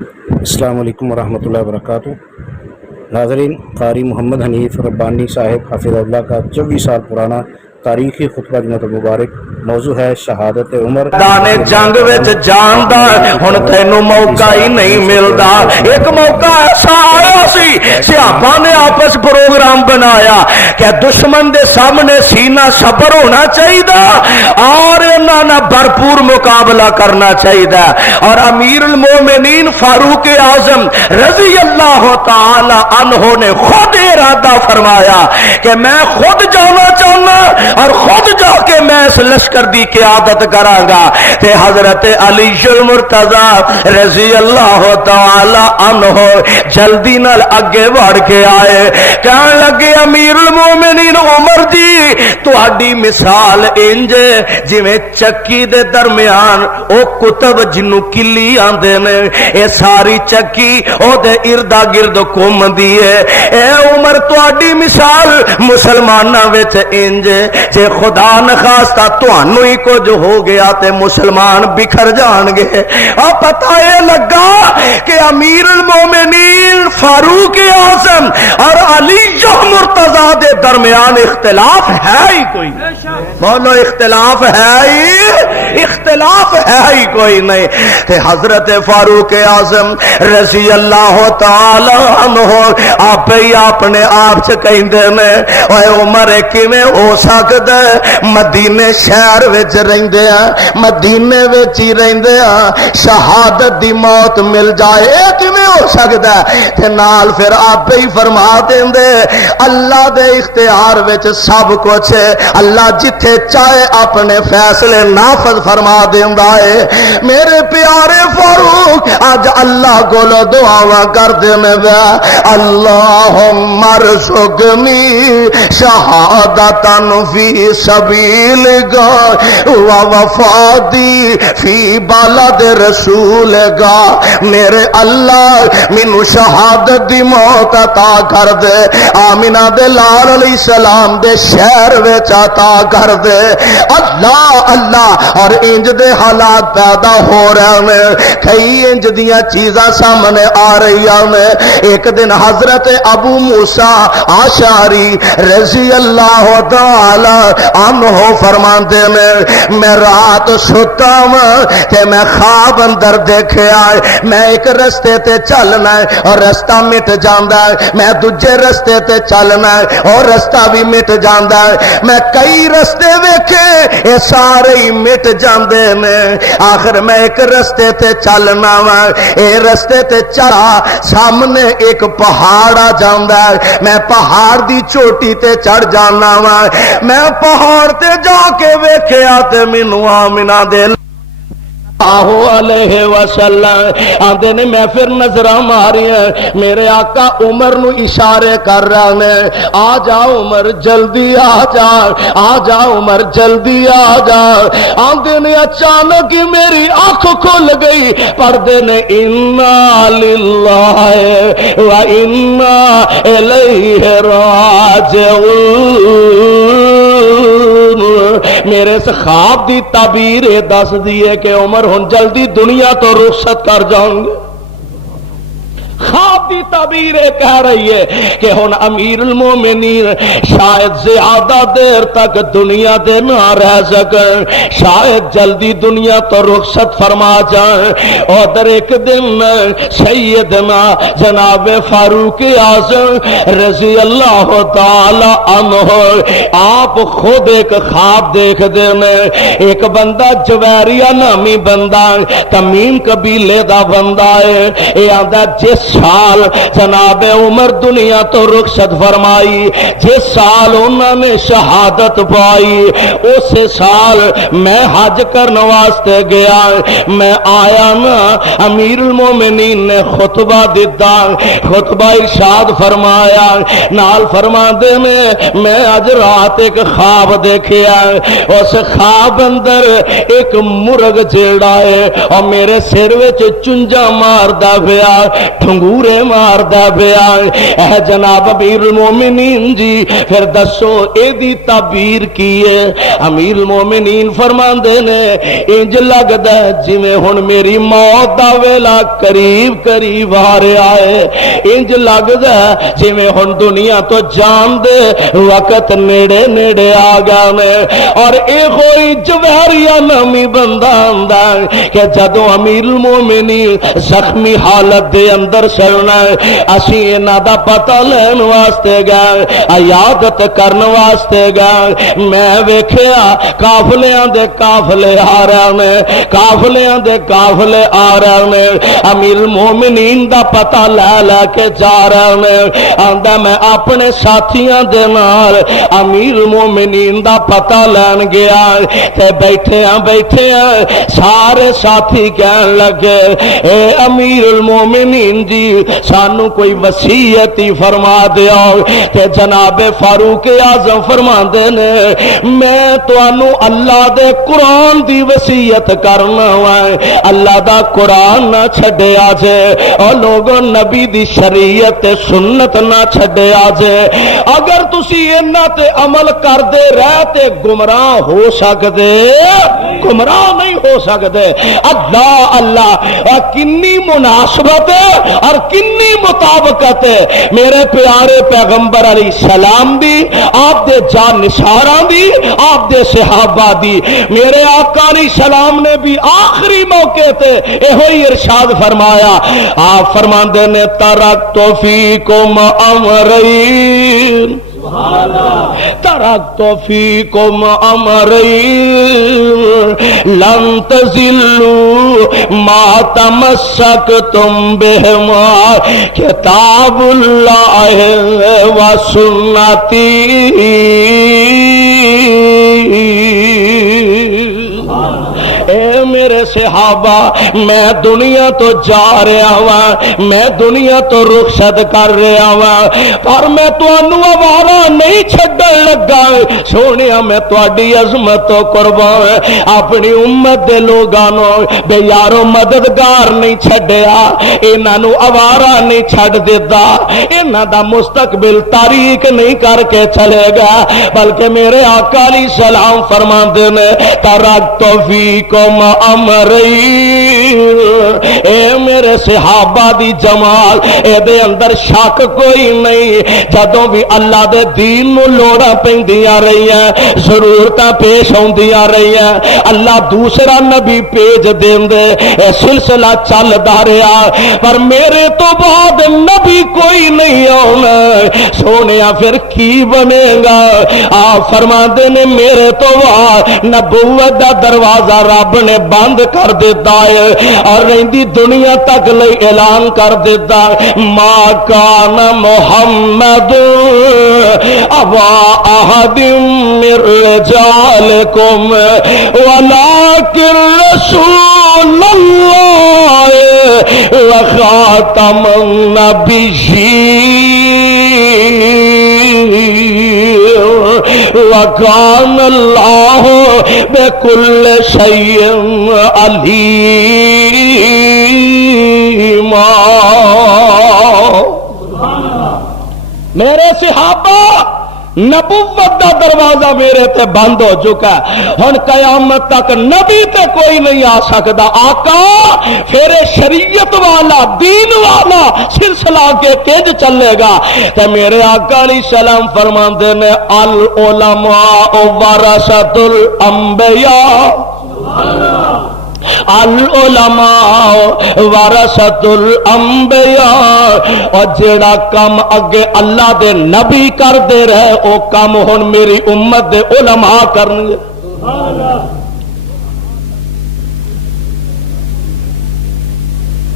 السلام علیکم ورحمۃ اللہ وبرکاتہ۔ ناظرین، قاری محمد حنیف ربانی صاحب حافظ اللہ کا 24 سال پرانا تاریخی خطبہ جمعۃ المبارک، موضوع ہے شہادت عمر۔ دانے جنگ وچ جاندا ہن تینوں موقع ہی نہیں ملدا۔ ایک موقع ایسا آیا سی، صحابہ نے آپس پروگرام بنایا کہ دشمن دے سامنے سینہ صبر ہونا چاہیے اور انہاں نال بھرپور مقابلہ کرنا چاہیے۔ اور امیر المومنین فاروق اعظم رضی اللہ تعالی عنہ نے خود ارادہ فرمایا کہ میں خود جانا چاہنا اور خود جا کے میں اس لشکر دی قیادت کراں گا۔ تے حضرت علی المرتضی رضی اللہ تعالی عنہ جلدی نال اگے بڑھ کے آئے، کہنے لگے امیر المومنین عمر جی، تہاڈی مثال انج جویں چکی دے درمیان او کتب جنوں کلی آندے نے، اے ساری چکی او دے اردا گرد گھومدی ہے۔ اے عمر تہاڈی مثال مسلماناں وچ انج جے خدا نخواستہ تانوں ہی کچھ ہو گیا تے مسلمان بکھر جان گے۔ اور پتہ یہ لگا کہ امیر المومنین فاروق اعظم اور علی مرتضی دے درمیان اختلاف ہے ہی کوئی، بولو اختلاف ہے ہی، اختلاف ہے ہی کوئی نہیں۔ تے حضرت فاروق اعظم رضی اللہ تعالی عنہ آپ ہی اپنے آپ سے کہندے نے، اے عمر کیویں ہو سکدا ہے مدینے شہر وچ رہندے ہیں، مدینے وچ ہی رہندے ہیں، شہادت دی موت مل جائے کیویں ہو سکدا ہے؟ تے نال پھر آپ ہی فرما دیندے اللہ دے اختیار وچ سب کچھ ہے، اللہ جتھے چاہے اپنے فیصلے نافذ فرما دیندا ہے۔ میرے پیارے فاروق اج اللہ کولو دعاواں کردے نے، اللہم ارزقنی شہادتن فی سبیلک و وفادی فی بلد رسولک۔ میرے اللہ مینوں شہادت دی موت عطا کر دے، آمینہ دے لال علیہ السلام دے شہر وچ عطا کر دے۔ اللہ اللہ، اور انج دے حالات پیدا ہو رہے ہیں، کئی انج دیاں چیزاں سامنے آ رہی ہیں۔ ایک دن حضرت ابو موسیٰ اشعری رضی اللہ تعالی عنہ فرماندے میں رات ستا ہوں کہ میں خواب اندر دیکھیا ہے، میں ایک رستے تے چلنا ہے اور رستہ مٹ جاندا ہے، میں دوجے رستے تے چلنا ہے اور رستہ بھی مٹ جاندا ہے، میں کئی رستے ویکھے اے سارے ہی مٹ جاندے نے، آخر میں ایک رستے تے چلنا وا، اے رستے تے چلا سامنے ایک پہاڑ آ جاندا ہے، میں پہاڑ دی چوٹی تے چڑھ جانا وا، میں پہاڑ تے جا کے ویکھیا تے مینوں آمنہ دے علیہ وسلم آندے نے، میں پھر نظراں ماریاں، میرے آقا عمر نو اشارے کر رہا نے، آ جا عمر جلدی آ جا، آ جا عمر جلدی آ جا۔ آندے نے اچانک ہی میری آنکھ کھل گئی، پردے نے انا للہ و انا الیہ راجعون۔ میرے اس خواب دی تعبیر دس دیے کہ عمر ہن جلدی دنیا تو رخصت کر جاؤں گے۔ خواب دی تعبیر کہہ رہی ہے کہ ہن امیر المومنین شاید زیادہ دیر تک دنیا دے نہ رہ سکن، شاید جلدی دنیا تو رخصت فرما جائیں۔ ادھر ایک دن سیدنا جناب فاروق اعظم رضی اللہ تعالی عنہ آپ خود ایک خواب دیکھ دے نے، ایک بندہ جویریہ نامی بندہ تمیم قبیلے دا بندہ ہے، اے آندا جس سال جناب عمر دنیا تو رخصت فرمائی، جس سال انہوں نے شہادت پائی، اس سال میں حج کرنے واسطے گیا، میں آیا نا، امیر المومنین نے خطبہ دیتا، خطبہ ارشاد فرمایا، نال فرما دے میں آج رات ایک خواب دیکھیا، اس خواب اندر ایک مرغ جیڑا ہے اور میرے سر وچ چنجا ماردا پیا، لنگورے ماردا پیا اے جناب امیر المومنین جی پھر دسو اے دی تعبیر کی ہے امیر المومنین فرماندے نے انج لگدا جویں ہن میری موت دا ویلا قریب قریب آ رہا ہے انج لگدا جویں ہن دنیا تو جان دے وقت نیڑے نیڑے آ گیا نے اور اے کوئی جوہریہ نامی بندہ ہوندا کہ جدوں امیر المومنین زخمی حالت دے اندر چلنا اسی انہاں دا پتہ لین واسطے گئے عیادت کرن واسطے گئے میں ویکھیا قافلیاں دے قافلے آ رہے نے قافلیاں دے قافلے آ رہے نے امیر المومنین دا پتہ لے لے کے جا رہے نے آندا میں اپنے ساتھیاں دے نال امیر المومنین دا پتہ لین گیا تے بیٹھے سارے ساتھی کہن لگے اے امیر المومنین جی سانو کوئی وصیت ہی فرما دیا تے جناب فاروق اعظم فرماندے نے میں تانوں اللہ دے قرآن دی وصیت کرنا ہے اللہ دا قرآن نہ چھڈیا جے او لوگوں نبی دی شریعت تے سنت نہ چھڈیا جے اگر تسی انہاں تے عمل کردے رہ تے گمراہ ہو سکدے گمراہ نہیں ہو سکدے اللہ اللہ اور کنی مناسبت اور کنی مطابقت میرے پیارے پیغمبر علیہ السلام دی آپ دے جان نثاراں دی آپ دے صحابہ دی میرے آقا علیہ السلام نے بھی آخری موقع تے ایہی ارشاد فرمایا آپ فرماندے نے ترکت فیکم امرین ترکت فیکم امرین لن تزلوا ما تمسکتم بہما کتاب اللہ و سنتی اے میرے صحابہ میں دنیا تو جا رہا ہوں میں دنیا تو رخصت کر رہا ہوں پر میں تانوں آوارہ نہیں چھڈن لگا سونیا میں تہاڈی عظمت تو قربان اپنی امت دے لوگاں نو بے یارو مددگار نہیں چھڈیا انہاں نو آوارہ نہیں چھڈ دیتا انہاں دا مستقبل تاریک نہیں کر کے چلے گا بلکہ میرے آقا علیہ السلام فرماندے نے ترکت فیکم امرین اے میرے صحابہ دی جمال اے دے اندر شک کوئی نہیں جدوں بھی اللہ دے دین نو لوڑاں پیندیاں رہی ہیں ضرورتاں پیش ہوندیاں رہی ہیں اللہ دوسرا نبی بھیج دیندے اے سلسلہ چلدا رہیا پر میرے تو بعد نبی کوئی نہیں آنا سونیا پھر کی بنے گا آپ فرماندے نے میرے تو بعد نبوت دا دروازہ رب نے بند کر دیتا ہے اور رہندی دنیا تک لئی اعلان کر دیتا ما کان محمد ابا احد من رجالکم ولکن رسول اللہ وخاتم النبیین وکان اللہ بکل شیء علیما میرے صحابہ نبوت دا دروازہ میرے تے بند ہو چکا ہن قیامت تک نبی تے کوئی نہیں آ سکتا آقا پھر شریعت والا دین والا سلسلہ کے کج چلے گا تے میرے آقا علیہ السلام فرماندے نے العلماء ورثۃ الانبیاء العلماء ورثۃ الانبیاء اور جیڑا کم اگے اللہ دے نبی کر دے رہے او کم ہن میری امت دے علماء کرنگے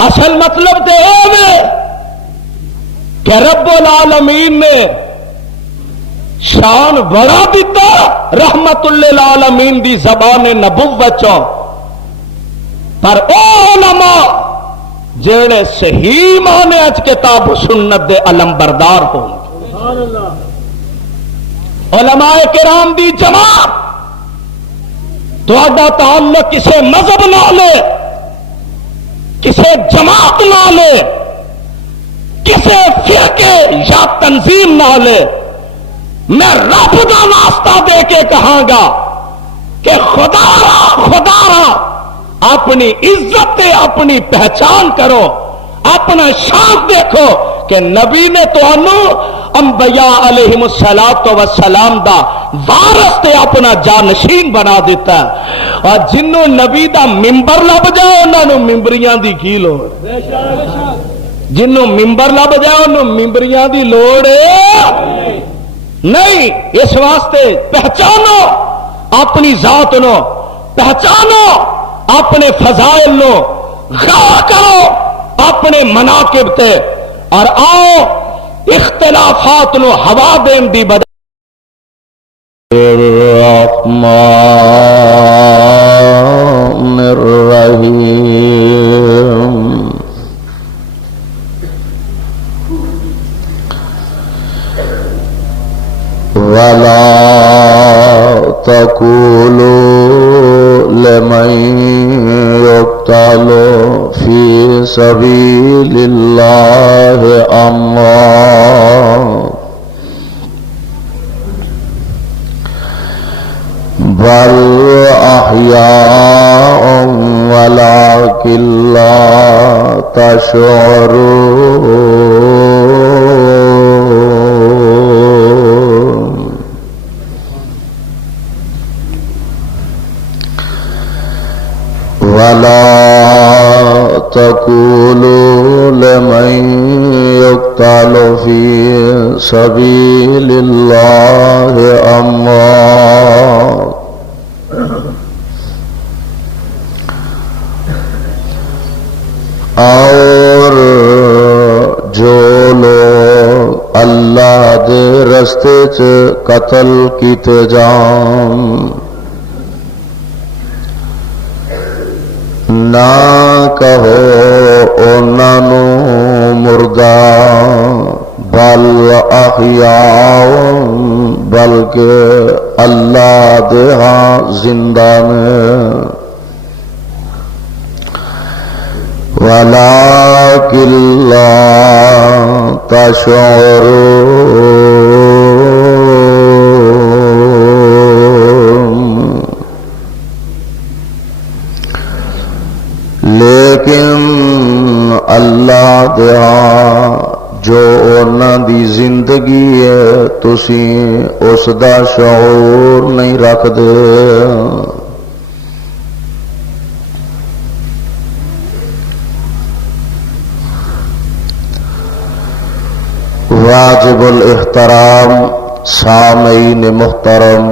اصل مطلب تے اے کہ رب العالمین نے شان بڑا دیتا رحمت للعالمین دی زبان نبوت چوں پر او علماء جڑے صحیح معنی اچ کتاب و سنت دے علم بردار ہوں علماء کرام دی جماعت تہاڈا تعلق کسے مذہب نہ لے کسے جماعت نہ لے کسے فرقے یا تنظیم نہ لے، میں رب دا واسطہ دے کے کہاں گا کہ خدا را اپنی عزت تے اپنی پہچان کرو، اپنا شان دیکھو کہ نبی نے تو انبیاء علیہم السلام دا وارث تے اپنا جانشین بنا دیتا ہے، اور جنوں نبی دا ممبر لب جائے انہاں نوں ممبریاں دی کی لوڑ، جنوں ممبر لب جائے انہوں ممبریاں دی لوڑ نہیں۔ اس واسطے پہچانو اپنی ذات نو، پہچانو اپنے فضائل نو، غور کرو اپنے مناقب تے، اور آؤ اختلافات نو ہوا دین دی بجائے الرحمن الرحیم ولا تقولوا لمن يقتل في سبيل الله أموات بل أحياء ولكن لا تشعرون ولا تقولوا لمن يقتل في سبيل الله أموات اور جو لوگ اللہ دے رستے چ قتل کیتے جان نہ کہو انہاں نوں مردہ بل احیاء بلکہ اللہ دے ہاں زندہ نے وَلَٰكِن لَّا تَشْعُرُونَ لیکن اللہ دیا جو انہاں دی زندگی ہے تسی اس دا شعور نہیں رکھ دے۔ واجب الاحترام سامعین محترم،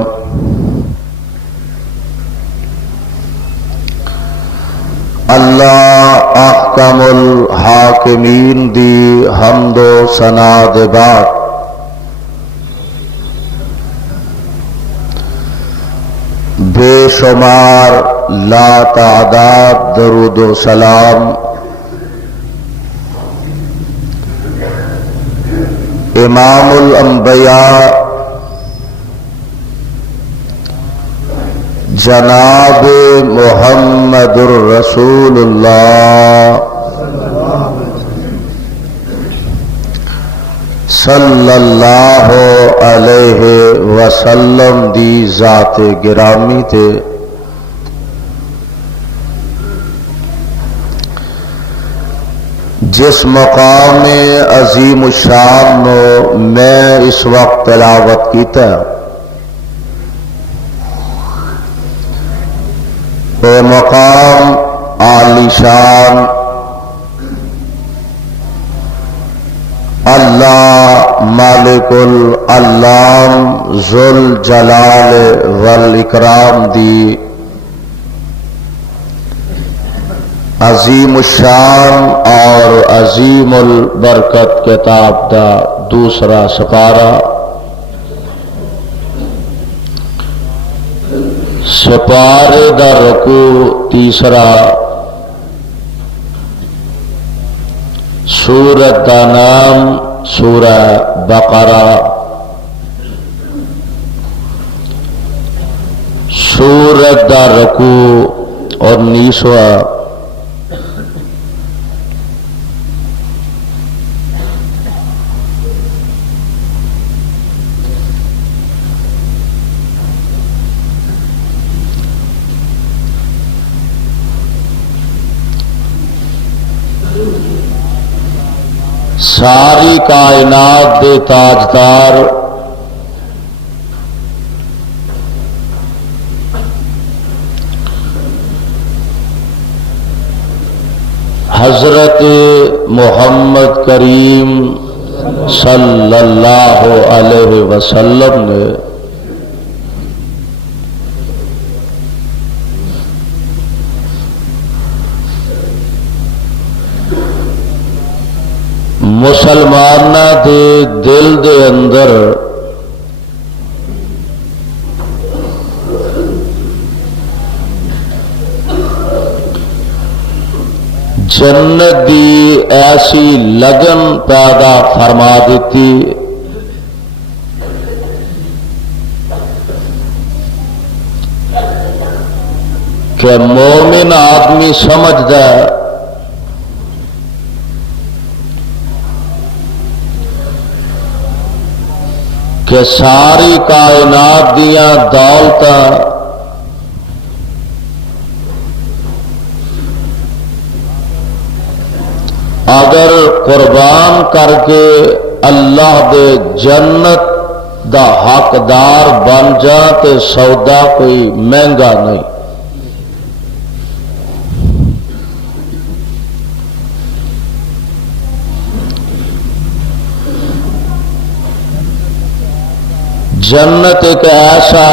اللہ احکم الحاکمین دی حمد و ثنا دے بعد بے شمار لا تعداد درود و سلام امام الانبیاء جناب محمد الرسول اللہ صلی اللہ علیہ وسلم دی ذات گرامی تے جس مقام عظیم الشان نو میں اس وقت تلاوت کیتا اے مقام عالی شان اللہ مالک العلام ذل جلال والاکرام دی عظیم الشان اور عظیم البرکت کتاب دا دوسرا سپارہ سپارے دا رکوع تیسرا سورت دا نام سورہ بقرہ سورت دا رکوع 19واں ساری کائنات دے تاجدار حضرت محمد کریم صلی اللہ علیہ وسلم نے مسلمانہ دے دل دے اندر جنت دی ایسی لگن پیدا فرما دیتی کہ مومن آدمی سمجھدا ہے کہ ساری کائنات دیاں دولتاں اگر قربان کر کے اللہ دے جنت دا حقدار بن جا تے سودا کوئی مہنگا نہیں. جنت ایک ایسا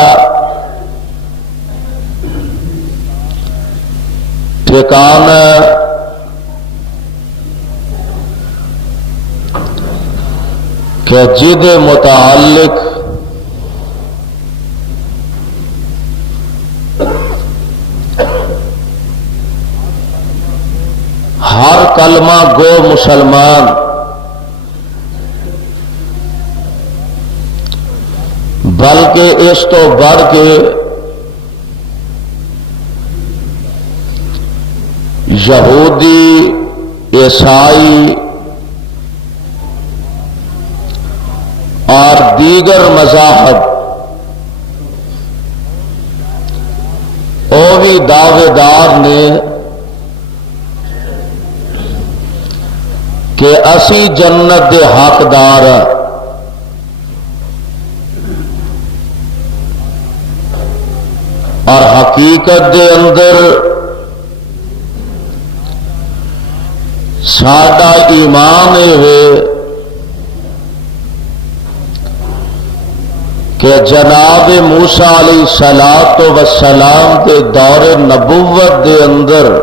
ٹھکانہ کہ جد متعلق ہر کلمہ گو مسلمان بلکہ اس تو بڑھ کے یہودی عیسائی اور دیگر مذاہب وہ بھی دعوے دار نے کہ اسی جنت دے حقدار ہیں. اور حقیقت دے اندر ساڈا ایمان ہے کہ جناب موسیٰ علیہ السلام کے دور نبوت دے اندر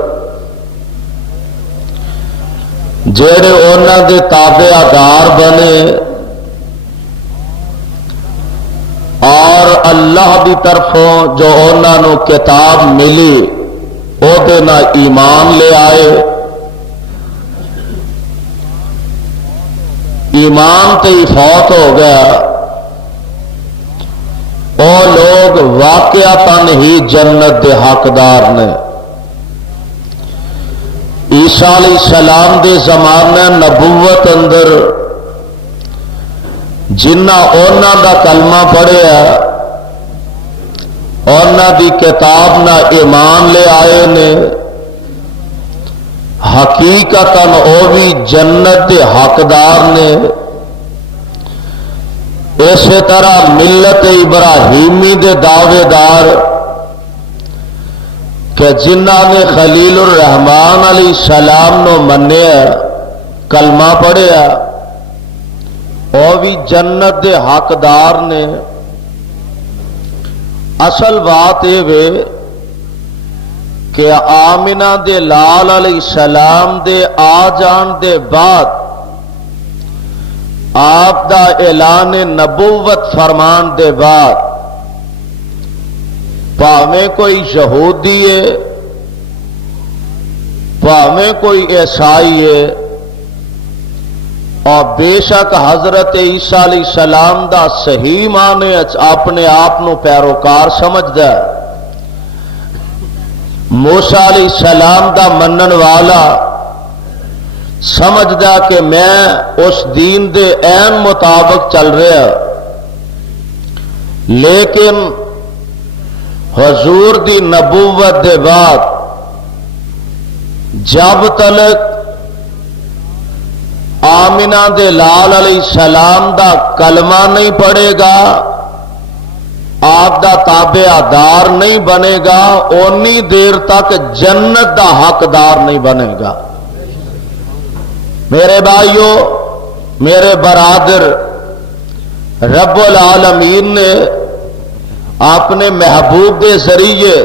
جڑے انہاں دے تابعدار بنے اور اللہ دی طرفوں جو انہاں نو کتاب ملی او دے نہ ایمان لے آئے. ایمان تے ہی فوت ہو گیا. او لوگ واقعتاً ہی جنت دے حقدار نے. عیسیٰ علیہ السلام دے زمانہ نبوت اندر جنہ اونا دا کلمہ پڑھیا اونا دی کتاب نہ ایمان لے آئے نے حقیقتاً او بھی جنت دے حقدار نے. اسی طرح ملت ابراہیمی دے دعوے دار کہ جنہ نے خلیل الرحمان علیہ السلام نو منیا کلمہ پڑھیا وہ بھی جنت دے حقدار نے. اصل بات یہ کہ آمنہ دے لال علیہ السلام دے آ جان دے بعد آپ دا اعلان نبوت فرمان دے بعد پاویں کوئی یہودی ہے پاویں کوئی عیسائی ہے اور بے شک حضرت عیسیٰ علیہ السلام دا صحیح معنی اپنے آپ نو پیروکار سمجھدا ہے. موسیٰ علیہ السلام دا منن والا سمجھدا کہ میں اس دین دے عین مطابق چل رہا لیکن حضور دی نبوت دے بعد جب تلک آمنہ دے لال علیہ السلام دا کلمہ نہیں پڑھے گا، آپ دا تابع دار نہیں بنے گا، اونی دیر تک جنت دا حقدار نہیں بنے گا۔ میرے بھائیو، میرے برادر، رب العالمین نے اپنے محبوب کے ذریعے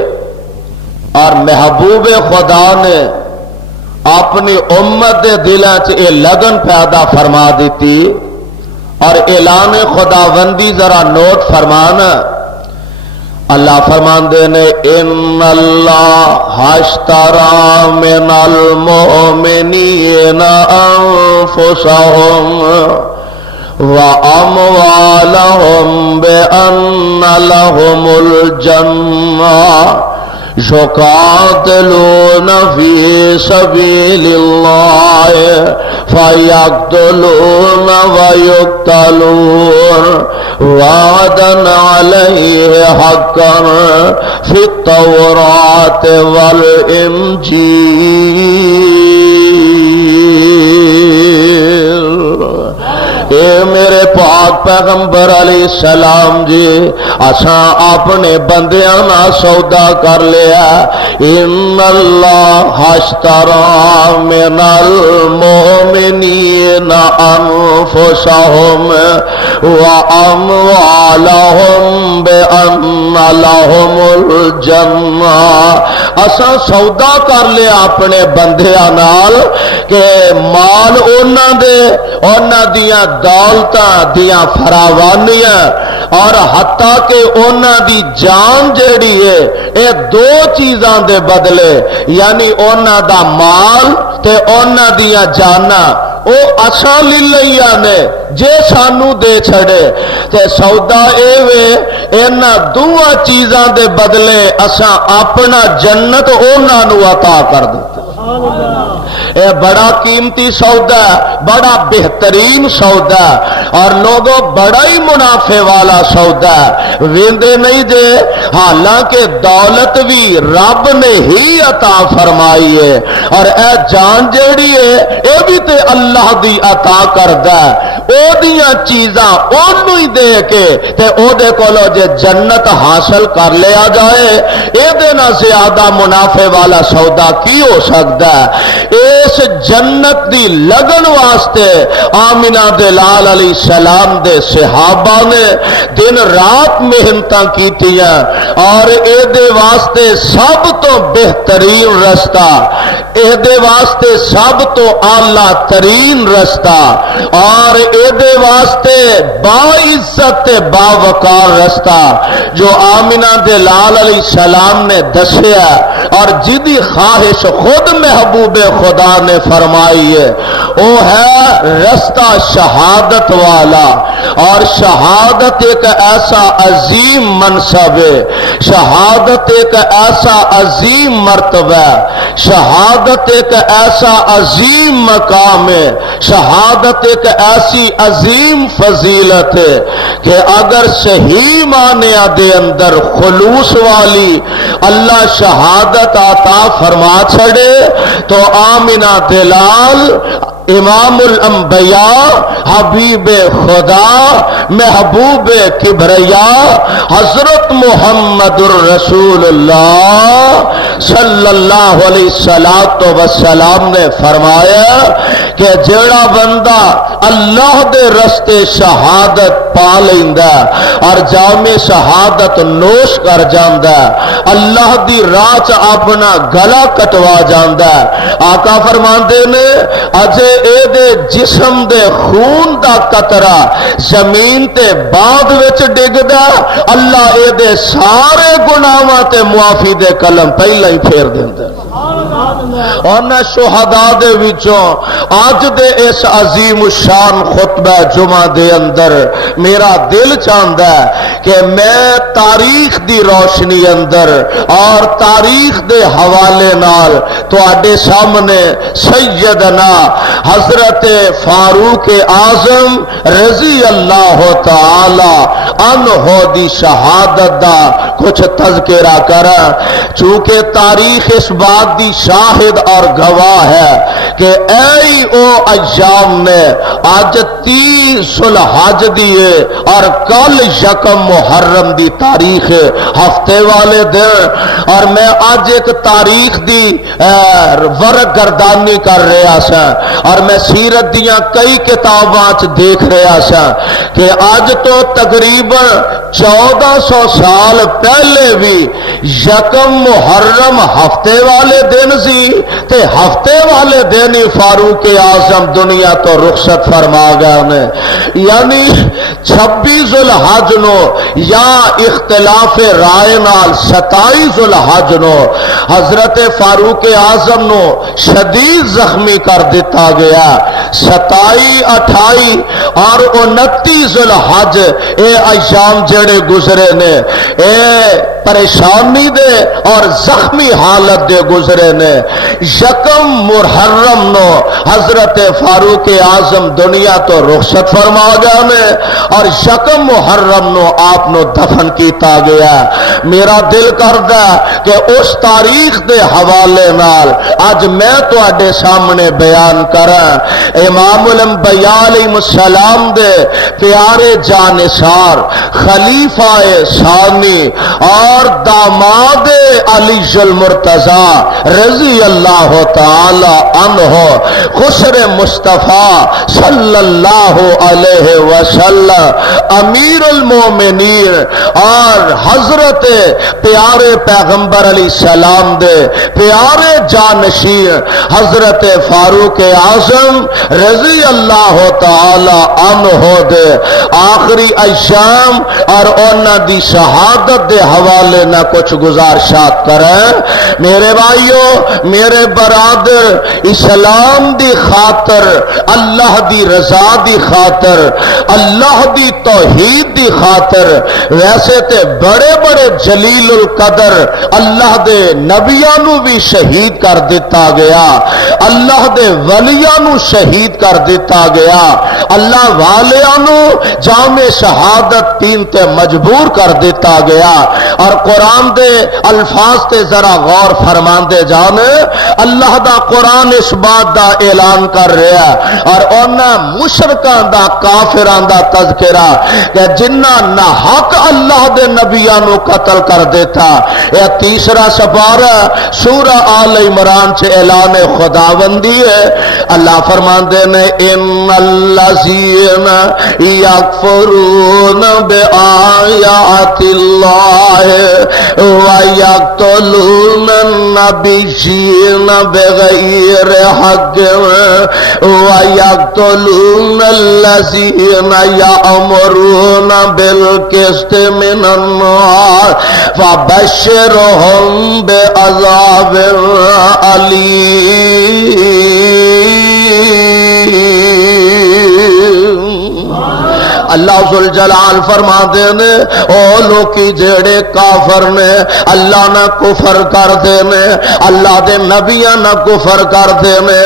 اور محبوب خدا نے اپنی امت دے دلوں چ یہ لگن پیدا فرما دیتی اور اعلان خداوندی ذرا نوٹ فرمانا۔ اللہ فرماندے نے ان اللہ اشترى من المؤمنین انفسهم واموالهم بان لهم الجنہ يقاتلون في سبيل الله فيقتلون ويقتلون وعدا عليه حقا في التوراة والإنجيل۔ اے میرے پاک پیغمبر علیہ السلام جی، اساں اپنے بندیاں نال سودا کر لیا۔ ان اللہ اشترى من المؤمنین انفسهم واموالهم بان لهم الجنہ۔ اساں سودا کر لیا اپنے بندیاں نال کہ مال انہاں دے، انہاں دیاں دولتاں دیاں فراوانیاں اور حتیٰ کہ انہاں دی جان جیڑی ہے، اے دو چیزاں دے بدلے، یعنی انہاں دا مال تے انہاں دیاں جاناں او اساں للیاں نے جے سانو دے چھڑے تے سودا اے وے انہاں دوواں چیزاں دے بدلے اساں اپنا جنت انہاں نو عطا کر دیتا۔ اے بڑا قیمتی سودا، بڑا بہترین سودا اور لوگوں بڑا ہی منافع والا سودا ویندے نہیں جے، حالانکہ دولت بھی رب نے ہی عطا فرمائی ہے اور اے جان جیڑی ہے اے بھی تے اللہ دی عطا کردا ہے۔ او دیاں چیزاں اونوں ہی دے کے تے او دے کولو جے جنت حاصل کر لیا جائے، اے دے نہ زیادہ منافع والا سودا کی ہو سکتا ہے۔ اس جنت دی لگن واسطے آمنہ دے لال علیہ السلام دے صحابہ نے دن رات محنتاں کیتیاں اور اے دے واسطے سب تو بہترین رستہ، اے دے واسطے سب تو اعلیٰ ترین رستہ اور اے دے واسطے باعزت باوقار رستہ جو آمنہ دے لال علیہ السلام نے دسیا اور جدی خواہش خود محبوب خدا نے فرمائی ہے، وہ ہے رستہ شہادت والا۔ اور شہادت ایک ایسا عظیم منصب ہے، شہادت ایک ایسا عظیم مرتبہ، شہادت ایک ایسا عظیم مقام ہے، شہادت ایک ایسی عظیم فضیلت ہے کہ اگر صحیح معنی دے اندر خلوص والی اللہ شہادت عطا فرما چھڑے تو آمنہ دلال امام الانبیاء، حبیب خدا، محبوب کبریا، حضرت محمد الرسول اللہ صلی اللہ علیہ وسلم نے فرمایا کہ جیڑا بندہ اللہ دے رستے شہادت پا لیندا اور جامع شہادت نوش کر جاندا، اللہ دی راہ چ اپنا گلا کٹوا جاندا، آقا فرماندے نے اجے اے دے جسم دے خون دا قطرہ زمین تے بعد وچ ڈگدا، اللہ اے دے سارے گناہاں تے معافی دے قلم پہلا ہی پھیر دیندا۔ اور نہ شہداء دے وچوں آج دے اس عظیم الشان خطبہ جمعہ دے اندر میرا دل چاہندا ہے کہ میں تاریخ دی روشنی اندر اور تاریخ دے حوالے نال تواڈے سامنے سیدنا حضرت فاروق اعظم رضی اللہ تعالی عنہ دی شہادت دا کچھ تذکرہ کرا، چونکہ تاریخ اس بات دی شاہد اور گواہ ہے کہ اے او ایام نے آج 30 ذوالحج دیے اور کل یکم محرم دی تاریخ ہفتے والے دن، اور میں آج ایک تاریخ دی ورق گردانی کر رہا سا اور میں سیرت دیاں کئی کتاباں دیکھ رہا سا کہ آج تو تقریباً 1400 سال پہلے بھی یکم محرم ہفتے والے دن سی تے ہفتے والے دن ہی فاروق اعظم دنیا تو رخصت فرما گئے نے، یعنی 26 ذوالحج نو یا اختلاف رائے نال 27 ذوالحج نو حضرت فاروق اعظم نو شدید زخمی کر دیتا گیا۔ 27 28 اور 29 ذوالحج اے ایام جڑے گزرے نے اے پریشانی دے اور زخمی حالت دے گزرے نے۔ یکم محرم نو حضرت فاروق اعظم دنیا تو رخصت فرما گیا نے اور یکم محرم نو آپ نو دفن کیتا گیا۔ میرا دل کردا کہ اس تاریخ دے حوالے نال اج میں تواڈے سامنے بیان کراں امام الانبیاء علیہ السلام دے پیارے جانثار خلیفہ ثانی اور داماد علی المرتضی رضی اللہ تعالی عنہ خسر مصطفیٰ صلی اللہ علیہ وسلم امیر المومنین اور حضرت پیارے پیغمبر علیہ السلام دے پیارے جانشین حضرت فاروق اعظم رضی اللہ تعالی عنہ دے آخری ایام اور انہاں دی شہادت دے حوالے نہ کچھ گزارشات کریں۔ میرے بھائیو، میرے برادر، اسلام دی خاطر، اللہ دی رضا دی خاطر، اللہ دی توحید دی خاطر ویسے تے بڑے بڑے جلیل القدر اللہ دے نبیاں نو بھی شہید کر دیتا گیا، اللہ دے ولیاں نو شہید کر دیتا گیا، اللہ والیاں نو جامع شہادت دین تے مجبور کر دیتا گیا۔ اور قرآن دے الفاظ تے ذرا غور فرماندے جان، اللہ دا قرآن اس بات دا اعلان کر رہا ہے اور انہاں مشرکاں دا کافراں دا تذکرہ کہ جنہ نہ حق اللہ دے نبیاں نو قتل کر دیتا۔ یہ تیسرا سپارہ سورہ آل عمران سے اعلان خداوندی ہے۔ اللہ فرماندے نے ان الذین یکفرون بآیات اللہ ویقتلون النبیین بغیر حق ویقتلون الذین یأمرون بالقسط من النار فبشرهم بعذاب اللہ ذوالجلال فرما دینے او لوکی جڑے کافر نے اللہ نہ کفر کر دینے، اللہ دے نبیاں نہ کفر کر دینے،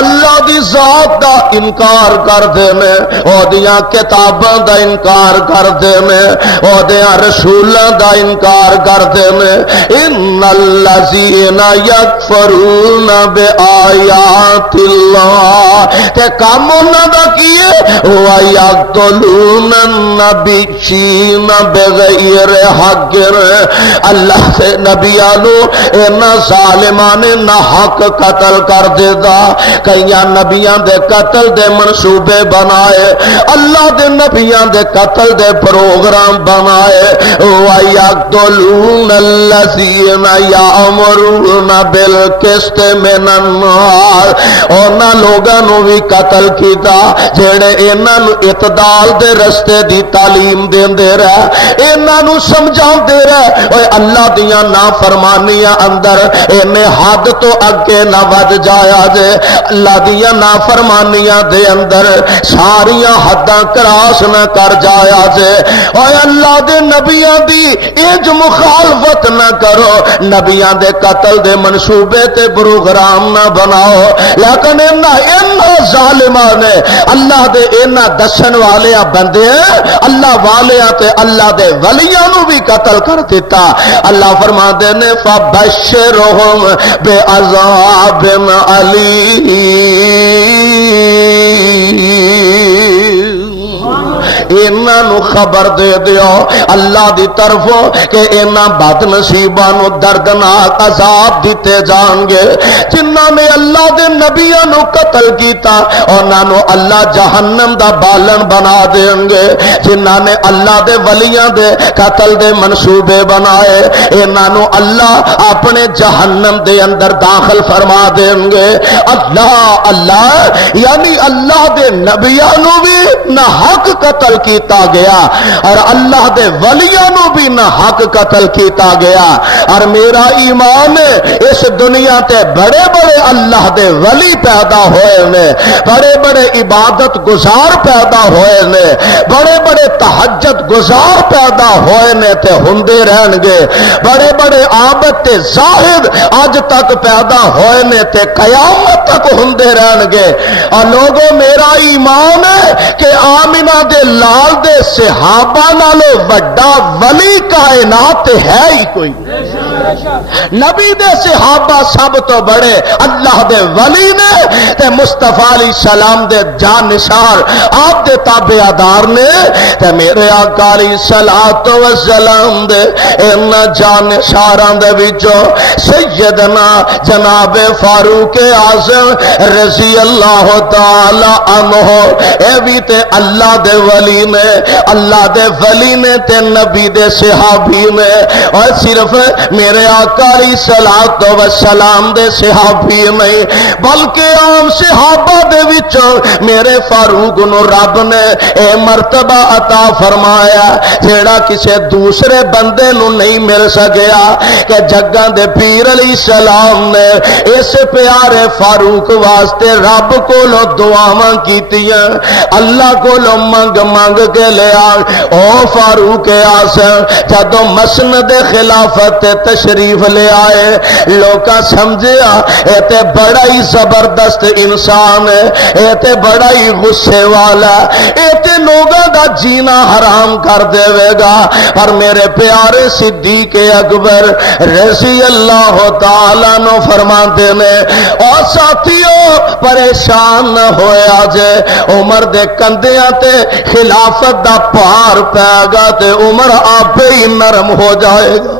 اللہ دی ذات دا انکار کر دینے، او دیاں کتاباں دا انکار کر دینے، او دیاں رسولاں دا انکار کر دینے۔ ان الذین یکفرون بآیات اللہ تے کام انہاں دا کیے وَيَقْتُلُونَ النَّبِيِّينَ بِغَيْرِ حَقٍّ، اللہ سے نبیانو اینا ظالمان نہ حق قتل کر دیتا، کئیاں نبیان دے قتل دے منصوبے بنائے، اللہ دے نبیان دے قتل دے پروگرام بنائے۔ وَيَقْتُلُونَ الَّذِينَ يَأْمُرُونَ بِالْقِسْطِ مِنَ النَّارِ، اونا لوگاں نو بھی قتل کیتا جڑے انہاں نو اعتدال دے رستے دی تعلیم دیندے رہ، انہاں نو سمجھاندے رہ، اوے اللہ دیاں نافرمانیاں اندر اینے حد تو اگے نہ ود جایا جے، اللہ دیاں نافرمانیاں دے اندر ساریاں حداں کراس نہ کر جایا جے، اوے اللہ دے نبیاں دی انج مخالفت نہ کرو، نبیاں دے قتل دے منصوبے تے پروگرام نہ بناؤ، لیکن انہاں ظالماں نے اللہ دے انہاں دسن والے بندے اللہ والے تے اللہ دے ولیاں نو بھی قتل کر دیتا۔ اللہ فرماندے نے فبشرہم بعذاب علیم، انہاں نو خبر دے دیو اللہ دی طرفوں کہ انہاں بد نصیباں نو دردناک عذاب دیتے جان گے، جنہاں نے اللہ دے نبیاں نو قتل کیتا انہاں نو اللہ جہنم دا بالن بنا دیں گے، جنہاں نے اللہ دے ولیاں دے قتل دے منصوبے بنائے انہاں نو اللہ اپنے جہنم دے اندر داخل فرما دیں گے۔ اللہ اللہ یعنی اللہ دے نبیاں نو بھی نہ حق قتل کیتا گیا اور اللہ دے ولیاں نو بھی نہ حق قتل کیتا گیا، اور میرا ایمان ہے اس دنیا تے بڑے بڑے اللہ دے ولی پیدا ہوئے نے، بڑے بڑے عبادت گزار پیدا ہوئے نے، بڑے بڑے تہجد گزار پیدا ہوئے نے تے ہوندے رہن گے، بڑے بڑے عابد تے زاہد اج تک پیدا ہوئے نے تے قیامت تک ہوندے رہن گے۔ اور لوگوں میرا ایمان ہے کہ آمنہ دے لال دے صحابہ نالو وڈا ولی کائنات ہے ہی کوئی، نبی دے صحابہ سب تو بڑے اللہ دے ولی نے تے مصطفیٰ علیہ السلام دے جانشار آپ دے تابعدار نے تے میرے آقا علیہ السلام دے ان جانشاراں دے وچوں سیدنا جناب فاروق اعظم رضی اللہ تعالی عنہ اے بھی تے اللہ دے ولی نے، اللہ دے ولی نے تے نبی دے صحابی نے، اور صرف میرے آقا علیہ السلام دے صحابی نہیں بلکہ عام صحابہ دے وچوں میرے فاروق نو رب نے اے مرتبہ عطا فرمایا جیڑا کسے دوسرے بندے نو نہیں مل سکیا کہ جگاں دے پیر علیہ السلام نے اس پیارے فاروق واسطے رب کولو دعاواں کیتیاں، اللہ کولو منگ منگ کے لیا۔ او فاروق اعظم جدوں مسند خلافت تشریف لے آئے لوکاں سمجھیا اے تے بڑا ہی زبردست انسان ہے، اے تے بڑا ہی غصے والا ہے، اے تے لوگاں دا جینا حرام کر دے گا، پر میرے پیارے صدیق اکبر رضی اللہ تعالیٰ نو فرماندے نے او ساتھیو پریشان نہ ہویا جے، عمر دے کندیاں تے خلافت دا پار پے گا تے عمر آپ ہی نرم ہو جائے گا۔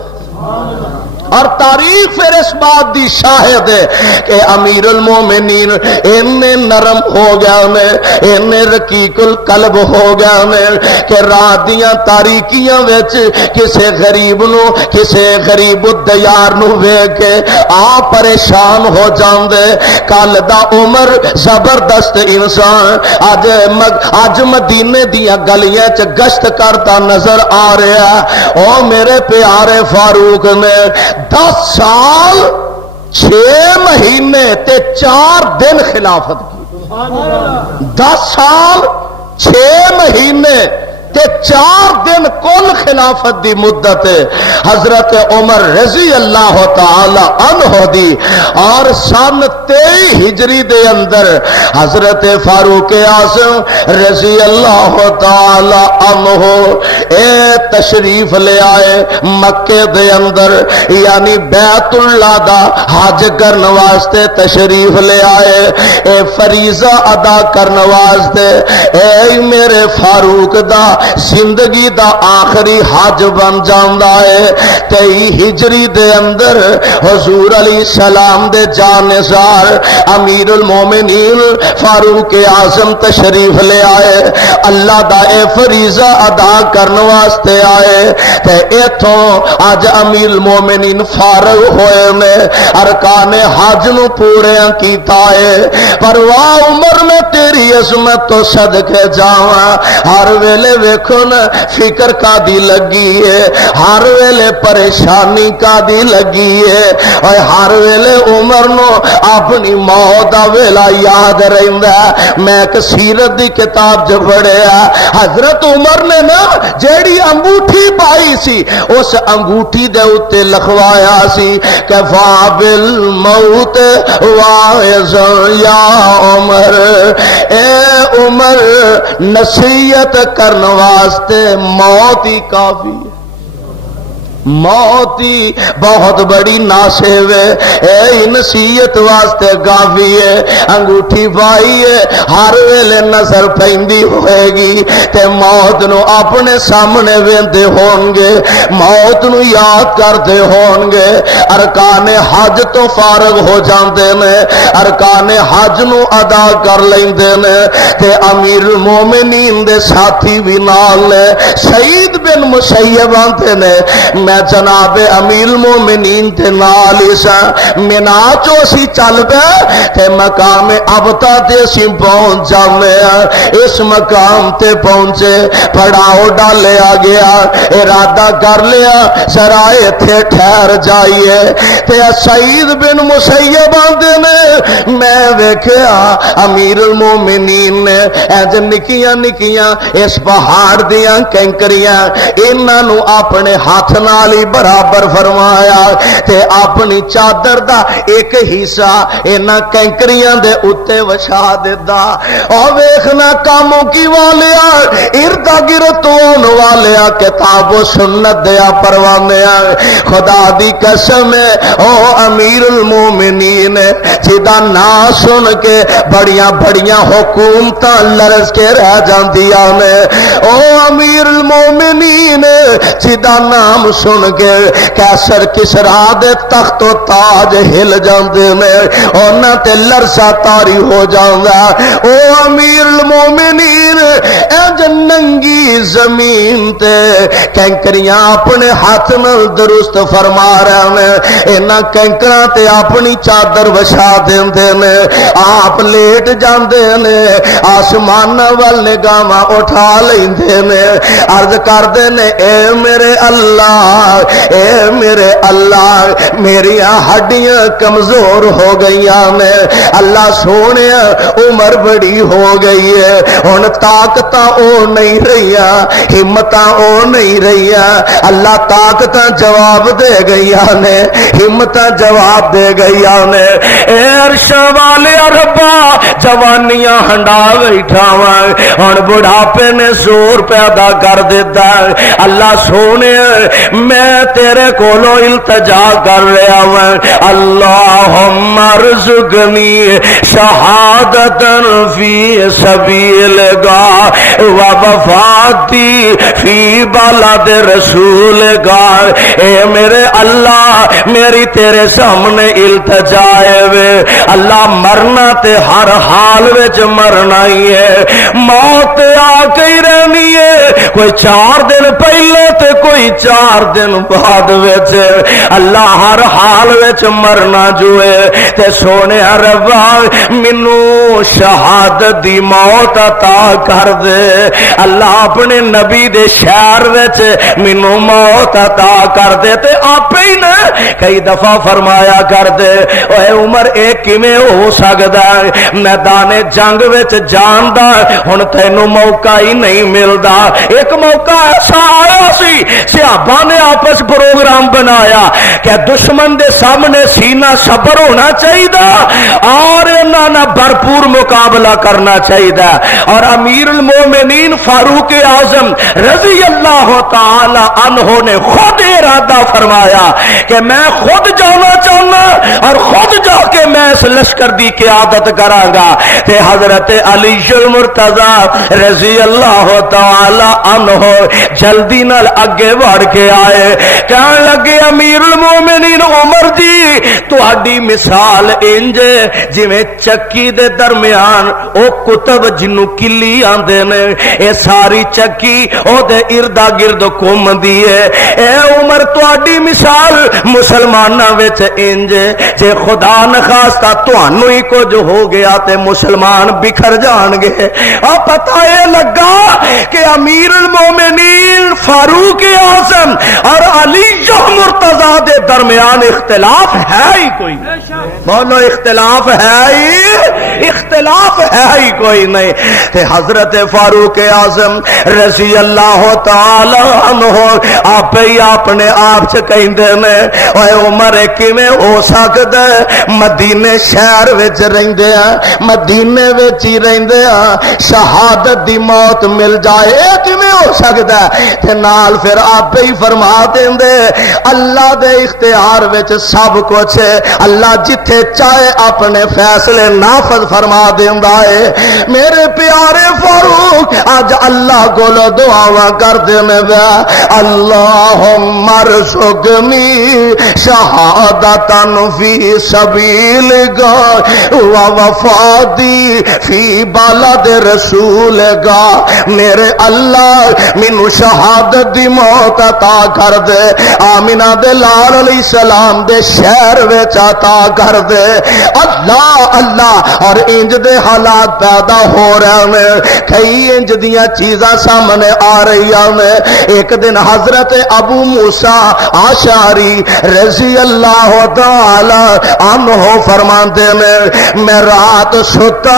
اور تاریخ پھر اس بات دی شاہد ہے کہ امیر المومنین انہیں نرم ہو گیا میں، انہیں رقیق القلب ہو گیا میں کہ رات دیاں تاریکیاں وچ کسے غریب نو کسے غریب الدیار نو ویکھ کے آپ پریشان ہو جاندے۔ کل دا عمر زبردست انسان اج مدینے دیاں گلیاں چ گشت کرتا نظر آ رہا ہے۔ او میرے پیارے فاروق نے 10 سال 6 مہینے تے 4 دن خلافت کی، 10 سال 6 مہینے تے 4 دن کل خلافت دی مدت حضرت عمر رضی اللہ تعالی عنہ دی، اور سن 23 ہجری دے اندر حضرت فاروق اعظم رضی اللہ تعالی عنہ اے تشریف لے آئے مکے دے اندر، یعنی بیت اللہ دا حج کرن واسطے تشریف لے آئے، اے فریضہ ادا کرن واسطے۔ اے میرے فاروق دا زندگی دا آخری حج بن جاندا ہے 23 ہجری دے اندر حضور علیہ السلام دے جانثار امیر المومنین فاروق اعظم تشریف لے آئے اللہ دا اے فریضہ ادا کرنے واسطے آئے تے ایتھوں اج امیر المومنین فارغ ہوئے نے ارکان حج نو پورے کیتا ہے پر واہ عمر میں تیری عظمت تو صدقے جاواں ہر ویلے ویکھو نا فکر کا دی لگی ہے ہر ویلے پریشانی کا دی لگی ہے اور ہر ویلے عمر نو اپنی موت دا ویلا یاد رہندا میں ایک سیرت دی کتاب جو پڑھیا حضرت عمر نے نا جیڑی انگوٹھی پائی سی اس انگوٹھی دے اوتے لکھوایا سی کہ فابل موت واعظ یا عمر اے عمر نصیحت کرنے واسطے موت ہی کافی ہے موت ہی بہت بڑی ناصب ہے اے نصیحت واسطے کافی ہے انگوٹھی پائی ہے ہر ویلے نظر پیندی ہوئے گی تے موت نو اپنے سامنے ویندے ہون گے موت نو یاد کرتے ہون گے ارکان حج تو فارغ ہو جاندے نے ارکان حج نو ادا کر لیندے نے تے امیر المومنین دے ساتھی بھی نال نے سعید بن مسیب آندے نے میں جناب امیر المومنین تے نال اسا منا چو سی چل پے تے مقام ابتا تے سی پہنچ جانے اس مقام تے پہنچے پڑاؤ ڈالیا گیا ارادہ کر لیا سرائے تھے ٹھہر جائیے تے سعید بن مسیب آندے نے میں ویکھیا امیر المومنین نے اج نکیاں نکیاں اس پہاڑ دیاں کنکریاں انہاں نو اپنے ہاتھ نال برابر فرمایا تے اپنی چادر دا ایک حصہ انہاں کینکریاں دے اتے وچھا دیتا اور ویکھنا کاموں کی والیا ارد گرد ہون والیا کتاب و سنت دیا پروانیا خدا دی قسم ہے او امیر المومنین جدا نا سن کے بڑیاں بڑیاں حکومتاں لرز کے رہ جاندیاں نے او امیر المومنین جدا نام سن کے کیسر کسرا دے تخت و تاج ہل جاندے نے انہاں تے لرزہ تاری ہو جاندا او امیر المومنین اج ننگی زمین تے کینکریاں اپنے ہاتھ نال درست فرما رہے نے انہاں کینکراں تے اپنی چادر وچھا دیندے نے آپ لیٹ جاندے نے آسمان ول نگاہاں اٹھا لیندے نے عرض کردے نے اے میرے اللہ اے میرے اللہ میری ہڈیاں کمزور ہو گئیاں نے اللہ سونے عمر بڑی ہو گئی ہے ہن طاقتاں او نہیں رہیاں ہمتاں او نہیں رہیاں اللہ طاقتاں جواب دے گئیاں نے ہمتاں جواب دے گئیاں نے اے عرش والے ربا جوانیاں ہنڈا بیٹھا وا ہن بڑھاپے نے زور پیدا کر دیتا اللہ سونے میں تیرے کولو التجا کر رہا ہوں اللہم ارزقنی شہادتن فی سبیلک و وفاتی فی بلد رسولک اے میرے اللہ میری تیرے سامنے التجا ہے اللہ مرنا تے ہر حال وچ مرنا ہی ہے موت آ کے رہنی ہے کوئی 4 دن پہلے تے کوئی 4 دن بعد وچ اللہ ہر حال وچ مرنا جو ہے تے سونے ربا مینوں شہادت دی موت عطا کر دے اللہ اپنے نبی دے شہر وچ مینوں موت عطا کر دے تے آپے ہی نا کئی دفعہ فرمایا کر دے اے عمر اے کیویں ہو سکدا ہے میدان جنگ وچ جان دا ہن تینوں موقع ہی نہیں ملدا ایک موقع ایسا آیا سی صحابہ نے آپس پروگرام بنایا کہ دشمن دے سامنے سینہ صبر ہونا چاہیے اور انہاں بھرپور مقابلہ کرنا چاہیے اور امیر المومنین فاروق اعظم رضی اللہ تعالی عنہ نے خود ارادہ فرمایا کہ میں خود جانا چاہنا اور خود جا کے میں اس لشکر دی قیادت کراں گا تے حضرت علی المرتضی رضی اللہ تعالی عنہ جلدی نال اگے بڑھ کے آئے، کہنے لگے امیر المومنین عمر جی تہاڈی مثال انج جویں چکی دے درمیان او کتب جنوں کلی آندے نے، اے ساری چکی او دے اردا گرد گھومدی ہے۔ اے عمر تہاڈی مثال مسلماناں وچ انج جے خدا نخواستہ تہانوں ہی کچھ ہو گیا تے مسلمان بکھر جان گے۔ اور پتہ یہ لگا کہ امیر المومنین فاروق اعظم اور علی مرتضی دے درمیان اختلاف ہے ہی کوئی نہیں، بولو اختلاف ہے ہی، اختلاف ہے ہی کوئی نہیں۔ کہ حضرت فاروق اعظم رضی اللہ تعالی عنہ آپ ہی اپنے آپ سے کہندے نے اے عمر کیویں ہو سکدا مدینے شہر وچ رہندے ہیں، مدینے وچ ہی رہندے ہیں، شہادت دی موت مل جائے اے کیویں ہو سکدا ہے؟ تے نال پھر آپ ہی فرما دیندے اللہ دے اختیار وچ سب کچھ ہے، اللہ جتھے چاہے اپنے فیصلے نافذ فرما دیندا ہے۔ میرے پیارے فاروق اج اللہ کول دعاواں کردے میں اللہم ارزقنی شہادتا فی سبیلک و وفادی فی بلد رسولک، میرے اللہ مینوں شہادت دی موت عطا کر دے، آمینہ دے لال علیہ السلام دے شہر وچ عطا کر دے۔ اللہ اللہ اور انج دے حالات پیدا ہو رہے ہیں، کئی انج دیاں چیزاں سامنے آ رہی ہیں۔ ایک دن حضرت ابو موسیٰ اشعری رضی اللہ تعالی عنہ فرماندے میں رات ستا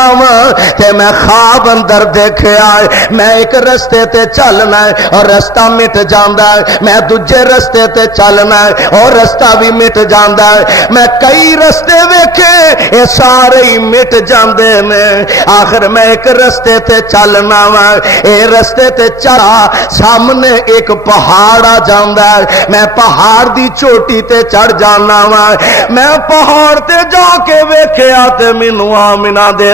تے میں خواب اندر دیکھیا میں ایک رستے تے چلنا ہے اور رستہ مٹ جاندا ہے، میں دوجے رستے تے چلنا ہے اور رستہ بھی مٹ جاندا ہے، میں کئی رستے ویکھے اے سارے ہی مٹ جاندے نے، آخر میں ایک رستے تے چلنا وا، اے رستے تے چلا سامنے ایک پہاڑ آ جاندا ہے، میں پہاڑ دی چوٹی تے چڑھ جانا وا، میں پہاڑ تے جا کے ویکھیا تے مینوں آمنہ دے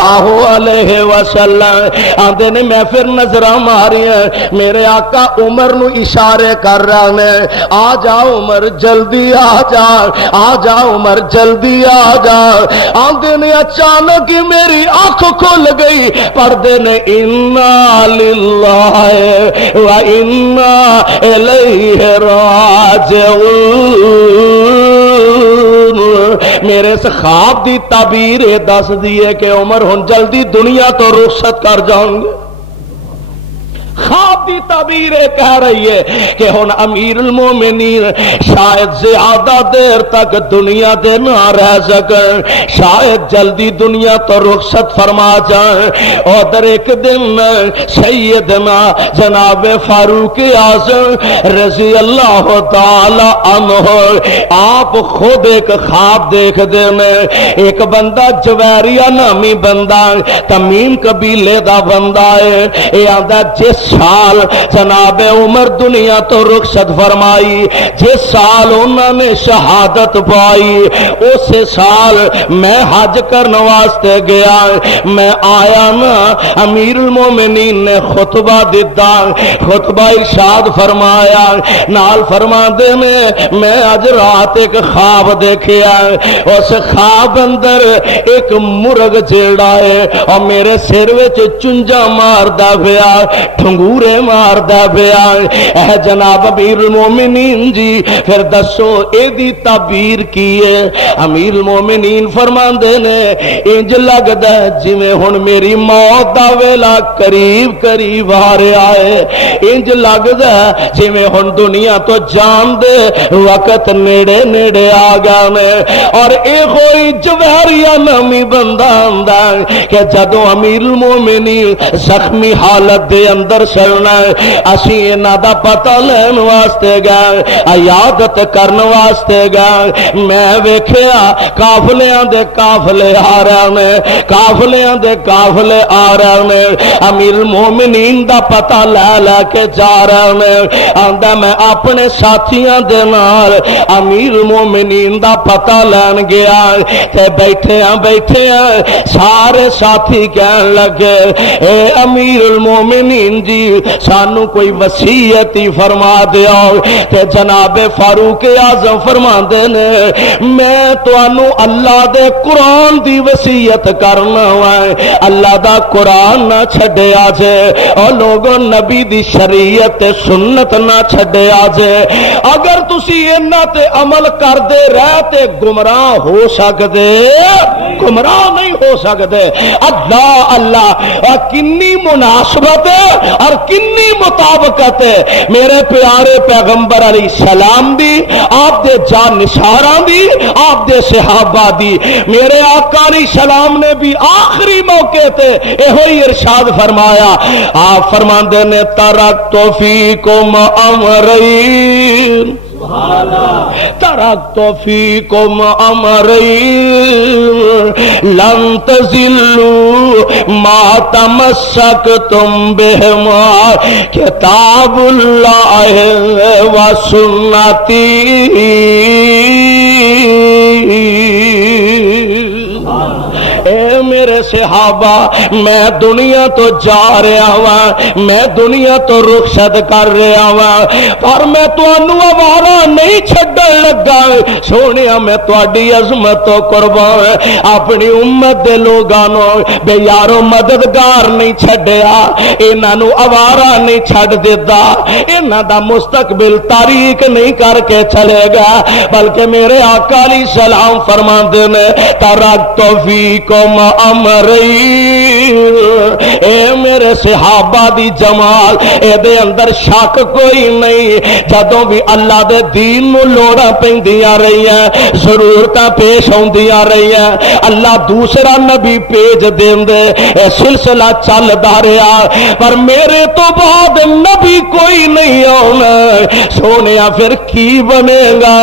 علیہ وسلم آندے نے میں پھر نظراں ماریاں، میرے آقا عمر نو اشارے کر رہے نے آ جا عمر جلدی آ جا، آ جا عمر جلدی آ جا۔ آندے نے اچانک ہی میری آنکھ کھل گئی، پردے نے انا للہ و انا الیہ راجعون، میرے اس خواب دی تعبیر دس دیے کہ عمر ہن جلدی دنیا تو رخصت کر جاؤں گے۔ خواب دی تعبیر کہہ رہی ہے کہ ہن امیر المومنین شاید زیادہ دیر تک دنیا دے نہ رہ سکن، شاید جلدی دنیا تو رخصت فرما جائیں۔ ادھر ایک دن سیدنا جناب فاروق اعظم رضی اللہ تعالی عنہ آپ خود ایک خواب دیکھ دے میں، ایک بندہ جویریہ نامی بندہ تمیم قبیلے دا بندہ ہے، یہ آندا جس سال جناب عمر دنیا تو رخصت فرمائی، جس سال انہوں نے شہادت پائی، اس سال میں حج کرنے واسطے گیا، میں آیا نا امیر المومنین نے خطبہ دیتا، خطبہ ارشاد فرمایا، نال فرما دے میں اج رات ایک خواب دیکھیا، اس خواب اندر ایک مرغ جیڑا ہے اور میرے سر وچ چنجا ماردا پیا، ٹھنگورے ماردا پیا۔ اے جناب امیر المومنین جی پھر دسو اے دی تعبیر کی ہے؟ امیر المومنین فرماندے نے انج لگدا ہے جویں ہن میری موت دا ویلا قریب قریب آ رہا ہے، انج لگدا ہے جویں ہن دنیا تو جان دے وقت نیڑے نیڑے آ گیا میں۔ اور اے کوئی جوہریہ نامی بندہ ہوندا کہ جدوں امیر المومنین زخمی حالت دے اندر چلنا اسی انہاں دا پتہ لین واسطے گئے، عیادت کرن واسطے گئے، میں ویکھیا قافلیاں دے قافلے آ رہے نے، قافلیاں دے قافلے آ رہے نے، امیر المومنین دا پتہ لے لے کے جا رہے نے، آندا میں اپنے ساتھیاں دے نال امیر المومنین دا پتہ لین گیا تے بیٹھے سارے ساتھی کہن لگے اے امیر المومنین جی سانو کوئی وصیت ہی فرما دیو تے جناب فاروق اعظم فرماندے نے میں تانوں اللہ دے قرآن دی وصیت کرنا وا اللہ دا قرآن نہ چھڈیا جے او لوگوں نبی دی شریعت تے سنت نہ چھڈیا جے اگر تسی انہاں تے عمل کردے رہ تے گمراہ ہو سکدے گمراہ نہیں ہو سکدے اللہ اللہ اور کنی مناسبت اور کنی مطابقت ہے میرے پیارے پیغمبر علیہ السلام دی آپ دے جانشاراں دی آپ دے صحابہ دی میرے آقا علیہ السلام نے بھی آخری موقع تے ایہی ارشاد فرمایا آپ فرماندے نے ترکت فیکم امرین ترکت فیکم امرین لن تزلوا ما تمسکتم بہما کتاب اللہ و سنتی اے میرے صحابہ میں دنیا تو جا رہا ہوں میں دنیا تو رخصت کر رہا ہوں پر میں تانوں آوارہ نہیں چھڈن لگا سونیا میں تہاڈی عظمت تو قربان اپنی امت دے لوگاں نو بے یارو مددگار نہیں چھڈیا انہاں نو آوارہ نہیں چھڈ دیتا انہاں دا مستقبل تاریک نہیں کر کے چلے گا بلکہ میرے آقا علیہ السلام فرماندے نے ترکت فیکم امرین اے میرے صحابہ دی جمال اے دے اندر شک کوئی نہیں جدوں بھی اللہ دے دین نو لوڑاں پیندیاں رہی ہیں ضرورتاں پیش ہوندیاں رہی ہیں اللہ دوسرا نبی بھیج دیندے اے سلسلہ چلدا رہیا پر میرے تو بعد نبی کوئی نہیں آنا سونیا پھر کی بنے گا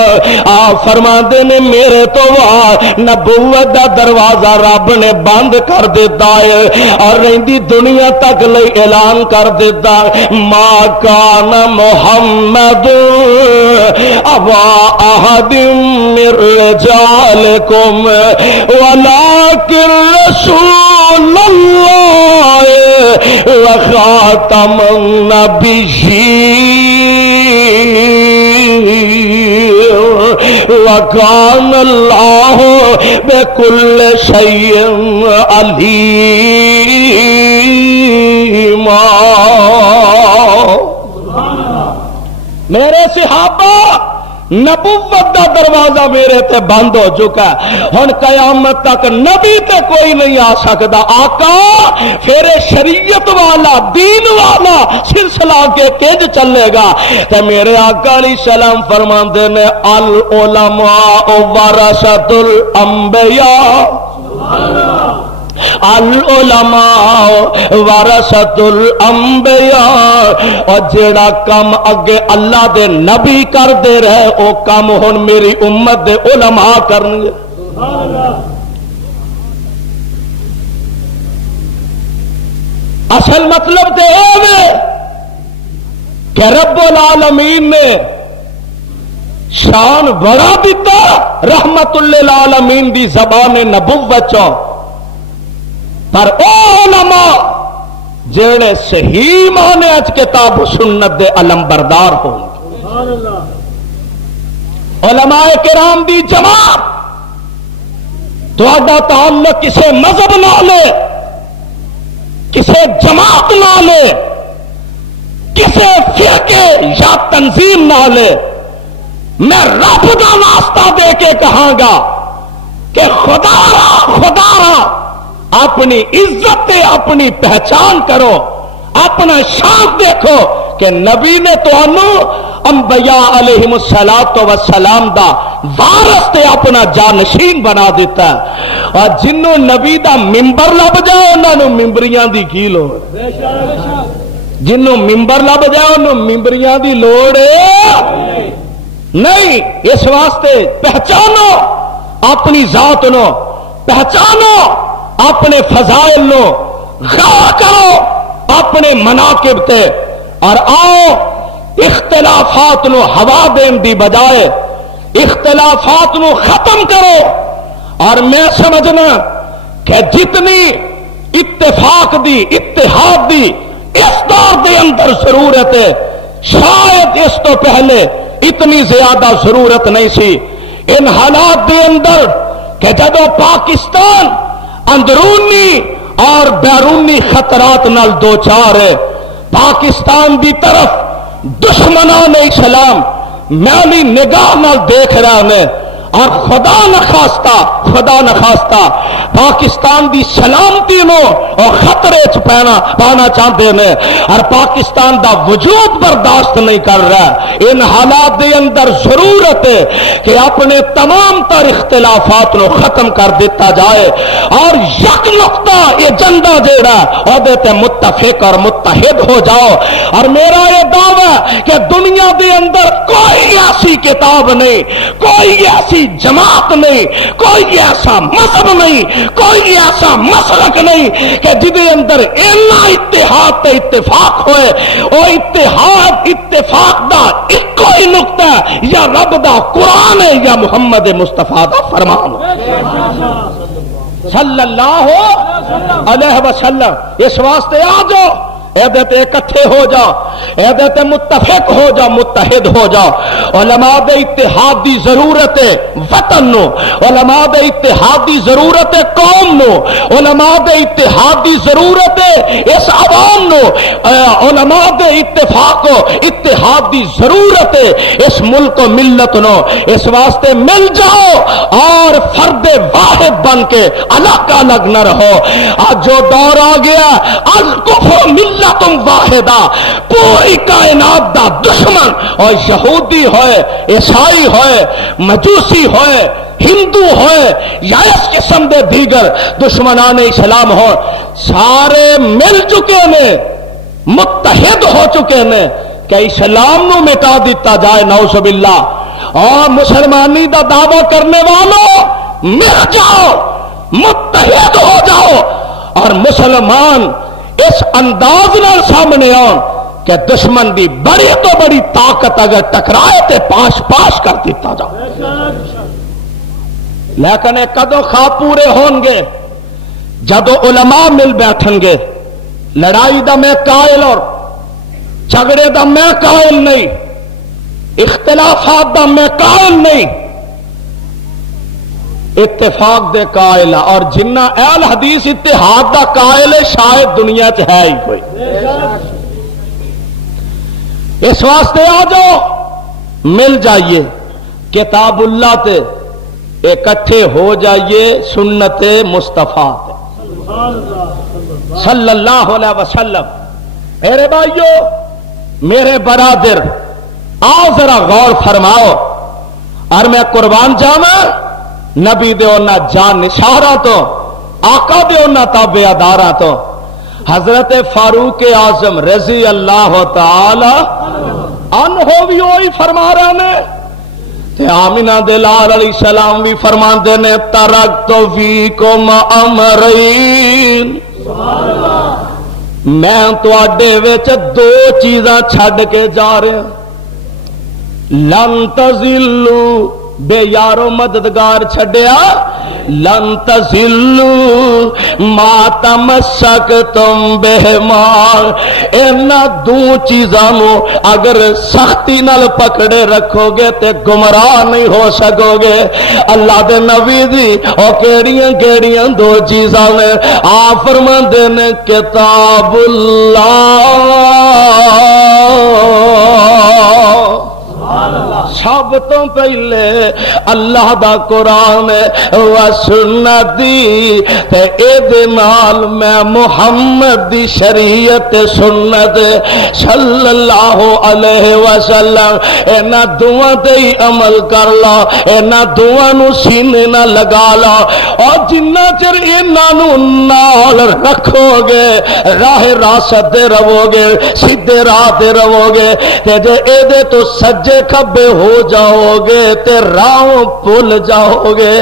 آپ فرماندے نے میرے تو بعد نبوت دا دروازہ رب نے بند کر دیتا ہے اور رہندی دنیا تک لئی اعلان کر دیتا ما کان محمد ابا احد من رجالکم ولکن رسول اللہ وخاتم النبیین وکان اللہ بکل شیء علیما میرے صحابہ نبوت دا دروازہ میرے تے بند ہو چکا ہے ہن قیامت تک نبی تے کوئی نہیں آ سکتا آقا پھر شریعت والا دین والا سلسلہ کے کج چلے گا تے میرے آقا علیہ السلام فرماندے نے العلماء ورثۃ الانبیاء العلماء ورثۃ الانبیاء اور جیڑا کم اگے اللہ دے نبی کر دے رہے او کم ہن میری امت دے علماء کرن گے اصل مطلب تے اے کہ رب العالمین نے شان بڑا دیتا رحمت للعالمین دی زبان نبوت چوں پر علماء جڑے صحیح معنی اچ کتاب و سنت دے علم بردار ہوں علماء کرام دی جماعت تہاڈا تعلق کسے مذہب نال ہے کسے جماعت نال ہے کسے فرقے یا تنظیم نال ہے میں رب دا واسطہ دے کے کہاں گا کہ خدا را اپنی عزت اپنی پہچان کرو اپنا شان دیکھو کہ نبی نے تو انبیاء علیہم السلام دا وارث تے اپنا جانشین بنا دیتا ہے اور جنوں نبی دا ممبر لب جائے انہوں ممبریاں دی کی لوڑ جنوں ممبر لب جائے انہوں ممبریاں دی لوڑ نہیں اس واسطے پہچانو اپنی ذات نو پہچانو اپنے فضائل نو غور کرو اپنے مناقب تے اور آؤ اختلافات نو ہوا دین دی بجائے اختلافات نو ختم کرو اور میں سمجھنا کہ جتنی اتفاق دی اتحاد دی اس دور دے اندر ضرورت ہے، شاید اس تو پہلے اتنی زیادہ ضرورت نہیں سی۔ ان حالات دے اندر کہ جدو پاکستان اندرونی اور بیرونی خطرات نال دو چار ہے، پاکستان دی طرف دشمنان اسلام میلی نگاہ نال دیکھ رہے ہیں، اور خدا نخواستہ پاکستان دی سلامتی نو اور خطرے چ پانا چاہتے ہیں، اور پاکستان دا وجود برداشت نہیں کر رہا۔ ان حالات دے اندر ضرورت ہے کہ اپنے تمام تر اختلافات نو ختم کر دیتا جائے، اور یک نقطہ ایجنڈا جیڑا عہدے تے متفق اور متحد ہو جاؤ۔ اور میرا یہ دعویٰ کہ دنیا دے اندر کوئی ایسی کتاب نہیں، کوئی ایسی جماعت نہیں، کوئی ایسا مذہب نہیں، کوئی ایسا مسلک نہیں کہ جدے اندر اینا اتحاد تے اتفاق ہوئے۔ او اتفاق دا ایک کوئی نقطہ یا رب دا قرآن ہے یا محمد مصطفیٰ دا فرمان صلی اللہ علیہ وسلم۔ اس واسطے آ جاؤ، اے اکٹھے ہو جاؤ، اے متفق ہو جاؤ، متحد ہو جاؤ۔ علماء دے اتحاد دی ضرورت ہے وطن نو، علماء دے اتحاد دی ضرورت ہے قوم نو، علماء دے اتحاد دی ضرورت ہے اس عوام نو، علماء دے اتحاد دی ضرورت ہے اس ملک و ملت نو۔ اس واسطے مل جاؤ اور فرد واحد بن کے الگ الگ نہ رہو۔ آج جو دور آ گیا، الکفر ملت واحدہ، پوری کائنات دا دشمن، اور یہودی ہوئے، عیسائی ہوئے، مجوسی ہوئے، ہندو ہوئے، یا اس قسم دے دیگر دشمنان اسلام ہو، سارے مل چکے نے، متحد ہو چکے نے کہ اسلام نو مٹا دیتا جائے، نعوذ باللہ۔ اور مسلمانی دا دعویٰ کرنے والوں مل جاؤ، متحد ہو جاؤ، اور مسلمان اس انداز نال سامنے آن کہ دشمن دی بڑی تو بڑی طاقت اگر ٹکرائے تے پاش کر دیتا جاؤ۔ لیکن کدو خواب پورے ہون گے جدو علماء مل بیٹھن گے۔ لڑائی دا میں قائل اور جھگڑے دا میں قائل نہیں، اختلافات دا میں قائل نہیں، اتفاق دے قائل، اور جنہ اہل حدیث اتحاد دا قائل ہے شاید دنیا چ ہے ہی کوئی۔ اس واسطے آ جاؤ، مل جائیے کتاب اللہ تے، اکٹھے ہو جائیے سنت مصطفیٰ صلی اللہ علیہ وسلم۔ میرے بھائیو، میرے برادر، آؤ ذرا غور فرماؤ، اور میں قربان جاواں نبی دے اونا جان نشارہ تو، آقا دے اونا تابعداراں تو، حضرت فاروق اعظم رضی اللہ تعالی عنہ بھی وہی فرما رہے ہیں، تے آمینہ دلال علیہ السلام بھی فرمان دینے، ترکت فیکم امرین، میں تو اڈے وچ دو چیزاں چھڈ کے جا رہے ہیں، لن تزلو، بے یارو مددگار چھڈیا، لن تزلو ما تمسکتم بہما، اینا دو چیزاں نو اگر سختی نال پکڑے رکھو گے تے گمراہ نہیں ہو سکو گے۔ اللہ دے نبی دی او کیڑیاں دو چیزاں نے، آپ فرماندے نے کتاب اللہ، سب تو پہلے اللہ دا قرآن و سنتی، تے اے دے نال میں محمد دی شریعت سنت صلی اللہ علیہ وسلم، اینا دعا تے ہی عمل کر لا، اینا دعا نو سینے نہ لگا لا، اور جنہ چر اینا نو نال رکھو گے راہ راست دے رہو گے، سیدھے راہ دے رہو گے، تے جے اے دے تو سجے کھبے ہو جاؤ گے تے راہ بھول جاؤ گے،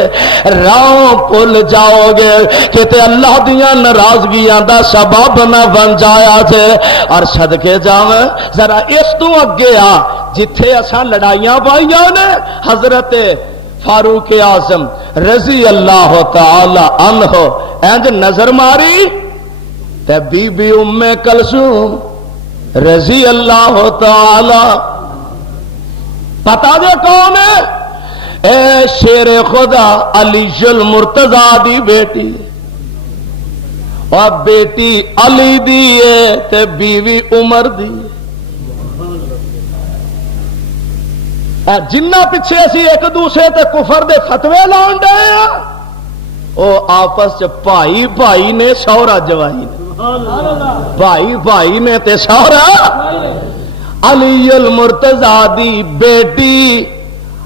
راہ بھول جاؤ گے کہ تے اللہ دیاں ناراضگیاں دا سبب نہ بن جایا جے۔ اور صدقے جاواں ذرا اس تو اگے آ جتھے اساں لڑائیاں پائیاں نے، حضرت فاروق اعظم رضی اللہ تعالی عنہ انج نظر ماری تے بی بی ام کلثوم رضی اللہ تعالی پتا دے کون ہے؟ اے شیر خدا علی المرتضی دی بیٹی، اور بیٹی علی دی ہے تے بیوی عمر دی۔ جنہ پیچھے اسی ایک دوسرے تے کفر دے فتوے لان ڈے او آپس چ بھائی بھائی نے سہرا جوائی نے، بھائی بھائی نے تے سہرا۔ علی المرتضی دی بیٹی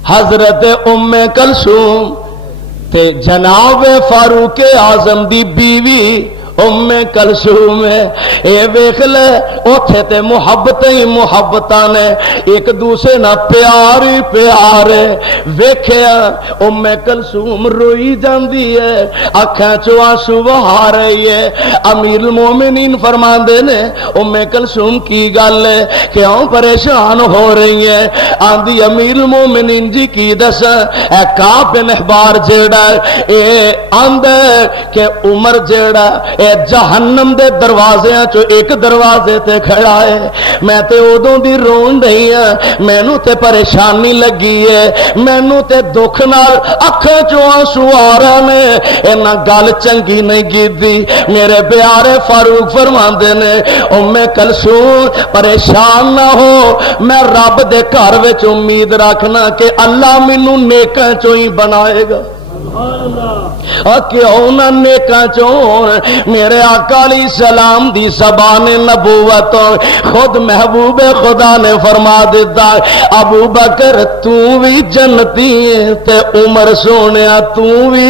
حضرت ام کلثوم تے جناب فاروق اعظم دی بیوی ام کلثوم ہے۔ اے ویکھ لے اوتھے تے محبتیں ہی محبتاں نے، ایک دوسرے نہ پیار ہی پیار ہے۔ ویکھیا ام کلثوم روئی جاندی ہے، اکھاں چوں آنسو بہا رہی ہے۔ امیر المومنین فرماندے نے ام کلثوم کی گل ہے، کیوں پریشان ہو رہی ہے؟ آندی امیر المومنین جی کی دساں، اے کعب بن احبار جیڑا اے آندا کہ عمر جیڑا اے جہنم دے دروازے چو ایک دروازے تے کھڑا ہے، میں تے ادوں دی رون رہی ہاں، مینوں تے پریشانی لگی ہے، مینوں تے دکھ نال اکھاں چوں آنسو آ رہے نے، اینا گل چنگی نہیں کیتی۔ میرے پیارے فاروق فرماندے نے ام کلثوم پریشان نہ ہو، میں رب دے گھر وچ امید رکھنا کہ اللہ مینوں نیکاں چوں ہی بنائے گا۔ کیوں نہ نیکاں چوں؟ میرے آقا علیہ السلام دی زبان نبوت خود محبوب خدا نے فرما دیتا، ابو بکر تو بھی جنتی تے عمر سونیا تو بھی،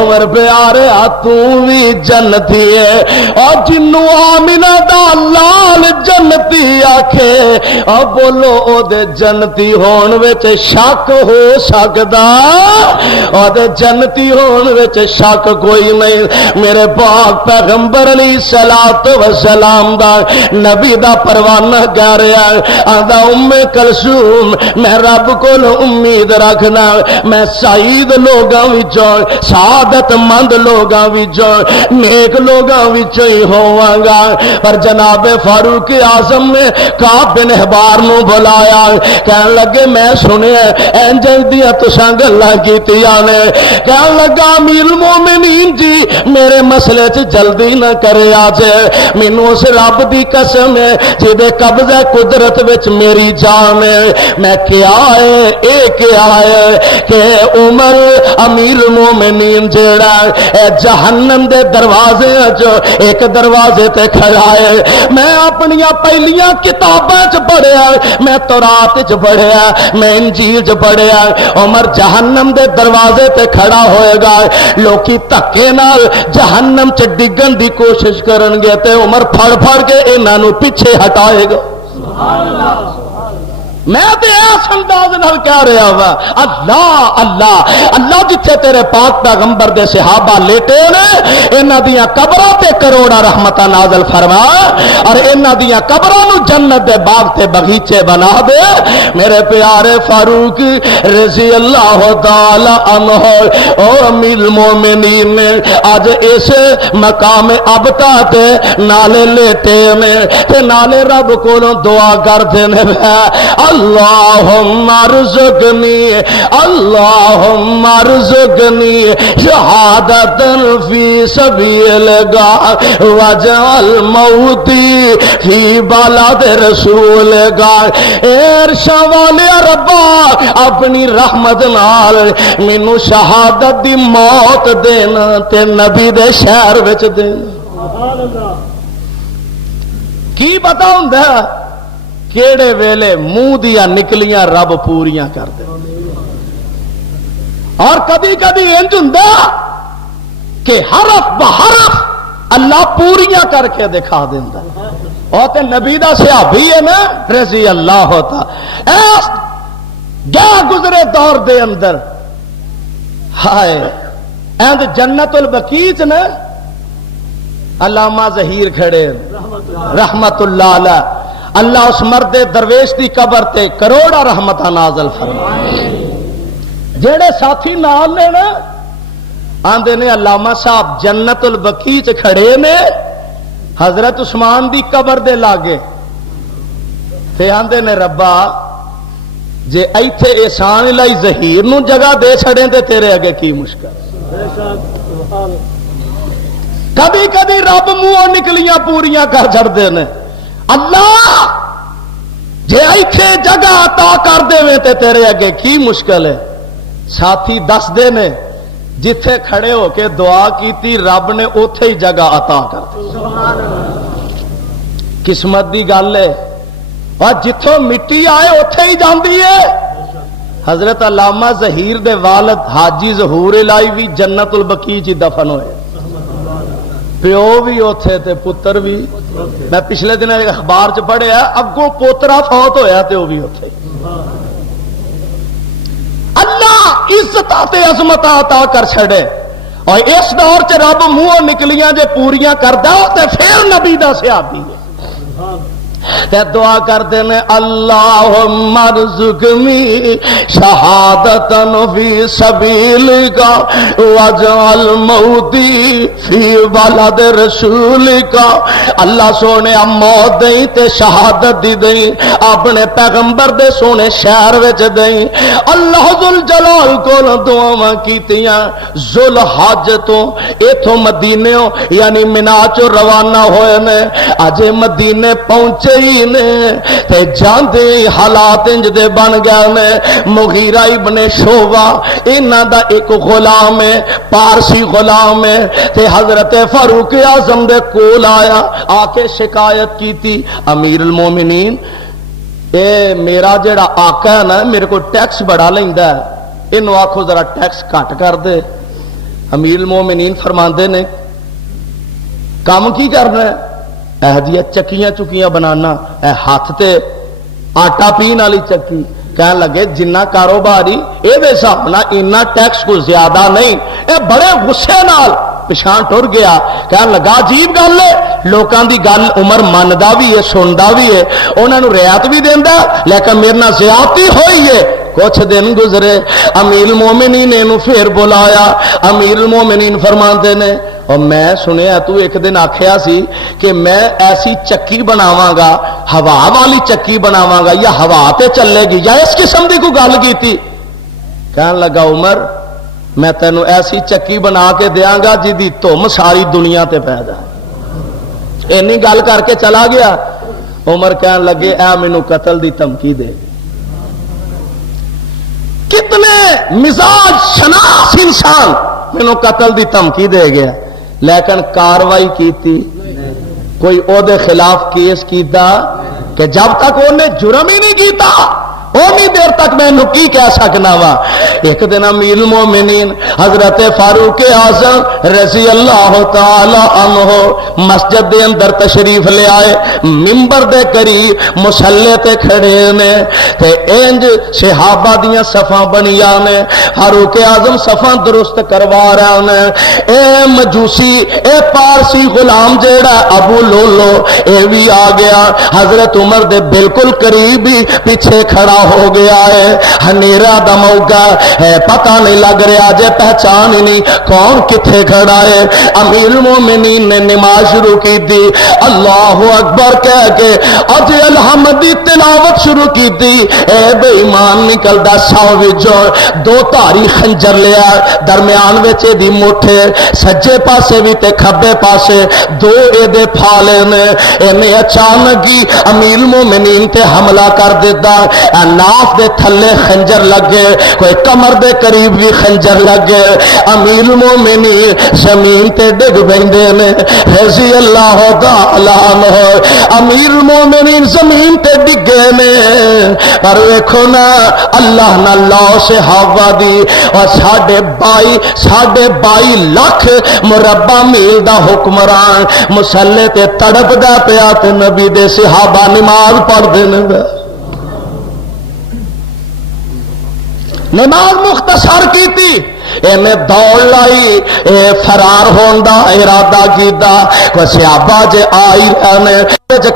عمر پیارے تو بھی جنتی ہے۔ اور جنوں آمنہ دا لال جنتی آکھے، اور بولو او دے جنتی ہون وچ شک ہو سکدا؟ اور دے جنتی ہون وچ شک کوئی نہیں۔ میرے پاک پیغمبر علیہ الصلوۃ والسلام دا نبی دا پروانہ کہہ رہا ہے، آندا ام کلثوم میں رب کول امید رکھنا میں سعید لوگاں وچوں، سعادت مند لوگاں وچوں، نیک لوگاں وچوں ہی ہوواں گا۔ پر جناب فاروق اعظم نے کعب بن احبار نو بلایا، کہن لگے میں سنیا انجل دیاں تساں گلاں کیتیاں نے، کہن لگا امیر المومنین جی میرے مسئلے چ جلدی نہ کرے آج، مینوں اس رب دی قسم ہے جدے قبضہ قدرت وچ میری جان ہے، میں کیا ہے اے کیا ہے کہ عمر امیر المومنین جیڑا اے جہنم دے دروازے چ ایک دروازے تے کھڑا ہے۔ میں اپنی پہلیاں کتاباں چ پڑھیا، میں تورات چ پڑھیا، میں انجیل چ پڑھیا، عمر جہنم دے دروازے تے کھڑا ہوئے گا، لوکی دھکے نال جہنم چ ڈگن دی کوشش کرن گے تے عمر پھڑ پھڑ کے انہاں نوں پیچھے ہٹائے گا۔ سبحان اللہ۔ میں تے اس انداز نال کہہ رہا وا، اللہ اللہ اللہ جتھے تیرے پاک پیغمبر دے صحابہ لیٹے نے انہاں دیاں قبراں تے کروڑا رحمتاں نازل فرما، اور انہاں دیاں قبراں نوں جنت دے باغ تے باغیچے بنا دے۔ میرے پیارے فاروق رضی اللہ تعالی عنہ او امیر المومنین نے اج اس مقام ابتا تے نالے لیٹے نے تے نالے رب کولوں دعا کردے نے، اللہم ارزقنی اللہم ارزقنی شہادت فی سبیلک واجعل موتی فی بلد رسولک۔ ارشا والے ربا اپنی رحمت نال مینوں شہادت دی موت دینا تے نبی دے شہر وچ دینا۔ کی پتا ہوندا کیڑے ویلے منہ دیا نکلیاں رب پوریاں کر دے، اور کدی کدی انج ہوندا کہ حرف بحرف اللہ پوریاں کر کے دکھا دیندا۔ اور تے نبی دا صحابی ہے نا رضی اللہ ہوتا، ایس گیا گزرے دور دے اندر ہائے اند جنت البقیع نے علامہ ظہیر کھڑے رحمت اللہ علیہ، اللہ اس مرد درویش دی قبر تے کروڑا رحمتاں نازل فرمائے۔ جڑے ساتھی نال نے نا آندے نے علامہ صاحب جنت البقیع کھڑے نے حضرت عثمان دی قبر دے لاگے تے آندے نے ربا جے ایتھے احسان لائی ظہیر نو جگہ دے چھڑیں تے تیرے اگے کی مشکل. کبھی کبھی رب منہوں نکلیاں پوریاں کر چھڑدے نے. اللہ جے ایتھے جگہ عطا کر دے تے تیرے اگے کی مشکل ہے. ساتھی دس دے نے جتھے کھڑے ہو کے دعا کیتی رب نے اوتھے ہی جگہ عطا کر دی. قسمت دی گل ہے اور جتھوں مٹی آئے اوتھے ہی جاندی ہے. حضرت علامہ ظہیر دے والد حاجی ظہور الہی بھی جنت البقیع چ دفن ہوئے. پیو بھی اوتھے تے پتر بھی. میں پچھلے دن اخبار چ پڑھیا اگوں پوترا فوت ہویا تے وہ بھی اوتھے. اللہ عزت تے عظمت عطا کر چھڑے اور اس دور چ رب منہوں نکلیاں جے پوریاں کردا تے پھر نبی دا صحابی ہے. تے دعا کرتے ہیں اللہم ارزقنی شہادتن فی سبیلک واجعل موتی فی بلد رسولک. اللہ سونے موت دیں تے شہادت دی دیں اپنے پیغمبر دے سونے شہر وچ دیں. اللہ ذل جلال کول دعاواں کیتیاں ذوالحج تو ایتھوں مدینے یعنی منا چوں روانہ ہوئے نے. اجے مدینے پہنچے تے جاندے حالات انج دے بن گئے نے. مغیرہ ابن شعبہ انہاں دا ایک غلام ہے پارسی غلام ہے تے حضرت فاروق اعظم دے کول آیا آ کے شکایت کیتی امیر المومنین اے میرا جڑا آقا ہے نا میرے کو ٹیکس بڑا لیندا ہے اینو آکھو ذرا ٹیکس گھٹ کر دے. امیر المومنین فرماندے نے کام کی کرنا ہے اہدیہ چکیاں چکیاں بنانا اے ہاتھ تے آٹا پین والی چکی. کہنے لگے جنہ کاروباری اے دے حساب نہ اینا ٹیکس کو زیادہ نہیں. اے بڑے غصے نال پچھان ٹر گیا. کہنے لگا عجیب گل ہے لوکاں دی گل عمر مندا بھی ہے سندا بھی ہے انہاں نوں رعایت بھی دیندا لیکن میرے نال زیادتی ہوئی ہے. کچھ دن گزرے امیر المومنین نے پھر بلایا. امیر المومنین فرماندے نے اور میں سنیا تو ایک دن آکھیا سی کہ میں ایسی چکی بناواں گا ہوا والی چکی بناواں گا یا ہوا تے چلے گی یا اس قسم دی کوئی گل کیتی. کہنے لگا عمر میں تینوں ایسی چکی بنا کے دیاں گا جدی تم ساری دنیا تے پی جائے. اینی گل کر کے چلا گیا. عمر کہنے لگے اے مینوں قتل دی دھمکی دے. کتنے مزاج شناس انسان مینوں قتل دی دھمکی دے گیا لیکن کاروائی کیتی کوئی او دے خلاف کیس کیتا کہ جب تک انہیں جرم ہی نہیں کیتا اونی دیر تک میں کی کہہ سکنا وا. ایک دن امیر المومنین حضرت فاروق اعظم رضی اللہ تعالی عنہ مسجد دے اندر تشریف لے آئے. منبر دے قریب مصلی تے کھڑے نے تے انج صحابہ دیاں صفاں بنیاں نے. فاروق اعظم صفاں درست کروا رہے نے. اے مجوسی اے پارسی غلام جیڑا ابو لولو اے بھی آ گیا. حضرت عمر دے بالکل قریب ہی پیچھے کھڑا ہو گیا ہے. ہنیرا دا موقع ہے پتہ نہیں لگ رہا جے پہچان ہی نہیں کون کتھے کھڑا ہے. امیر المومنین نے نماز شروع کی دی اللہ اکبر کہہ کے اج الحمدی تلاوت شروع کی دی. اے بے ایمان نکلدا سو وچوں دو دھاری خنجر لیا درمیان وچ دی مٹھے سجے پاسے بھی تے کھبے پاسے دو اے دے پھالے نے. اینے اچانک ہی امیر المومنین تے حملہ کر دیتا. ناف دے تھلے خنجر لگے کوئی کمر دے قریب بھی خنجر لگے. امیر المومنین زمین تے ڈگ پیندے نے رضی اللہ تعالی عنہ. امیر المومنین زمین تے ڈگے نے پر ویکھو نا اللہ نہ لو صحابہ دی اور 22.5 لاکھ مربع میل دا حکمران مصلی تے تڑپدا پیا تے نبی دے صحابہ نماز پڑھدے نے. نماز مختصر کی تھی انہیں دوڑ لائی فرار ہونے دا ارادہ کیتا کوئی صحابہ جے آئی رہنے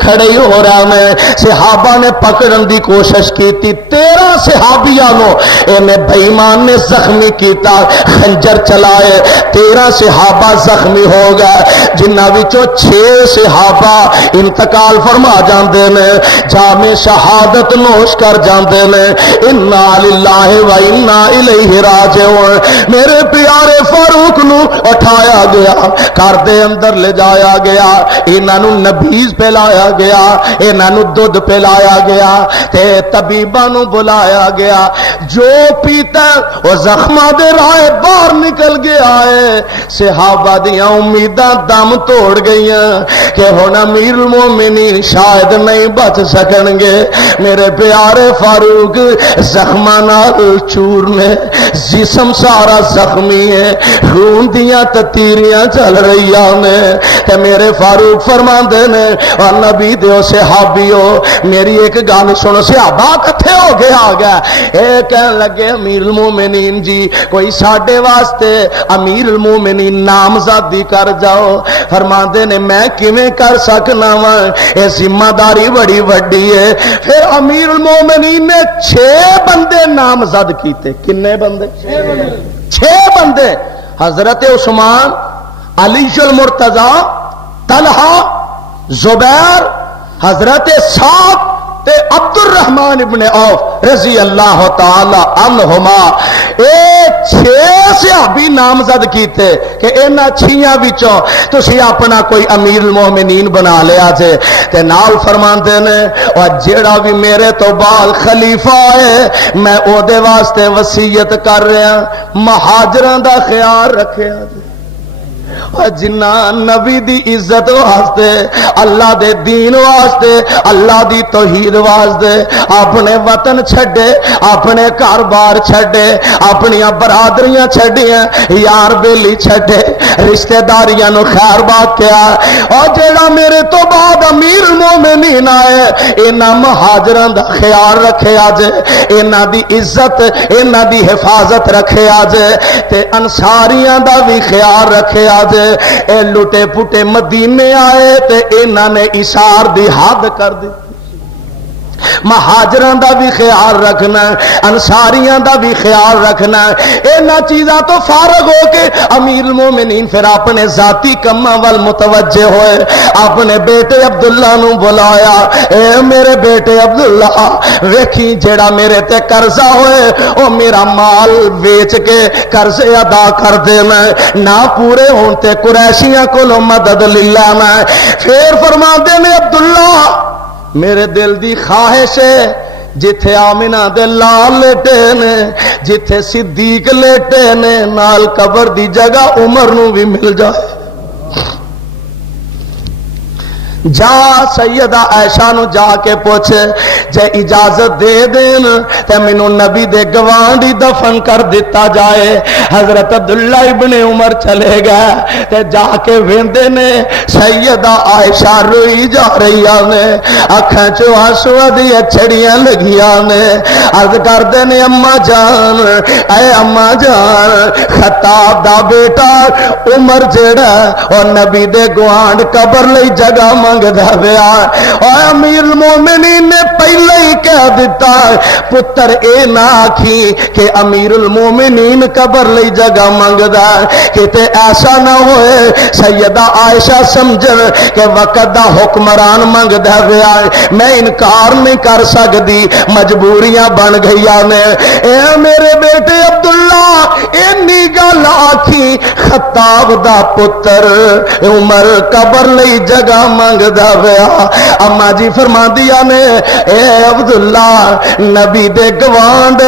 کھڑے ہی ہو رہا میں صحابہ نے پکڑن دی کوشش کی 13 صحابیاں نو انہیں بے ایمان نے زخمی کیتا خنجر چلائے 13 صحابہ زخمی ہو گئے جنہ وچوں 6 صحابہ انتقال فرما جاندے نے جام شہادت نوش کر جاندے نے انا للہ و انا الیہ راجعون میرے پیارے فاروق نو اٹھایا گیا گھر دے اندر لے جایا گیا انہاں نو نبیذ پلایا گیا انہاں نو دودھ پلایا گیا تے طبیباں نو بلایا گیا جو پیتا وہ زخماں دے راہ باہر نکل گیا ہے صحابہ دیاں امیداں دم توڑ گئیاں کہ ہن امیر المومنین شاید نہیں بچ سکن گے میرے پیارے فاروق زخماں نال چور نے جسم سارا زخمی ہے خون دیاں تتیریاں چل رہیاں نے تے میرے فاروق فرماندے نے اور نبی دیو صحابیو میری ایک گل سنو صحابہ کٹھے ہو کے آ گیا اے کہن لگے امیر المومنین جی کوئی ساڈے واسطے امیر المومنین نامزدی کر جاؤ فرماندے نے میں کیویں کر سکنا وا اے ذمہ داری بڑی وڈی ہے پھر امیر المومنین نے 6 بندے نامزد کیتے کنے بندے 6 بندے حضرت عثمان علی المرتضی طلحہ زبیر حضرت سعد تے عبد الرحمن ابن عوف رضی اللہ تعالی عنہما اے 6 صحابی نامزد کیتے کہ انہاں 6 وچوں تسی اپنا کوئی امیر المومنین بنا لیا جے تے نال فرماندے نے اور جیڑا بھی میرے تو بعد خلیفہ ہے میں او دے واسطے وصیت کر رہا مہاجراں دا خیال رکھیا جے جنہ نبی دی عزت واسطے اللہ دے دین واسطے اللہ دی توحید واسطے اپنے وطن چھڈے اپنے گھر بار چھڈے اپنی برادریاں چھڈیاں یار بیلی چھڈے رشتہ داریاں نو خیر بات کیا اور جیڑا میرے تو بعد امیر المومنین آئے انہاں مہاجراں دا خیال رکھے آجے انہاں دی عزت انہاں دی حفاظت رکھے آجے تے انصاریاں دا بھی خیال رکھے آجے اے لٹے پٹے مدینے آئے تے انہاں نے اشار دی حد کر دی مہاجران دا بھی خیال رکھنا انصاریاں دا بھی خیال رکھنا اینا چیزاں تو فارغ ہو کے امیر المومنین پھر اپنے ذاتی کماں وال متوجہ ہوئے اپنے بیٹے عبداللہ نو بلایا اے میرے بیٹے عبداللہ ویکھی جیڑا میرے تے قرضہ ہوئے او میرا مال ویچ کے قرضے ادا کر دے میں نہ پورے ہونتے قریشیاں کو لو مدد للہ میں پھر فرما دے میں عبداللہ میرے دل دی خواہش ہے جتھے آمنہ دے لال لیٹے نے جتھے صدیق لیٹے نے نال قبر دی جگہ عمر نو بھی مل جائے جا سیدہ عائشہ نو جا کے پوچھے جے اجازت دے دین تے مینوں نبی دے گوانڈی دفن کر دیتا جائے حضرت عبداللہ ابن عمر چلے گئے تے جا کے ویندے نے سیدہ عائشہ روئی جا رہی نے اکھاں چوں آنسو دی چھڑیاں لگیاں نے عرض کردے نے اماں جان اے اماں جان خطاب دا بیٹا عمر جیڑا اور نبی دے گوانڈ قبر لئی جگہ منگدا پیا اور امیر المومنین نے پہلے ہی کہہ دیتا پتر اے نہ آکھی کہ امیر المومنین قبر لئی جگہ منگدا کہ تے ایسا نہ ہوئے سیدہ عائشہ سمجھن کہ وقت دا حکمران منگدا پیا میں انکار نہیں کر سکتی مجبوریاں بن گئیاں نے اے میرے بیٹے عبداللہ اینی گل آکھی خطاب دا پتر عمر قبر لئی جگہ منگدا پیا اما جی فرما دیا نے اے عبداللہ نبی دے گوانڈ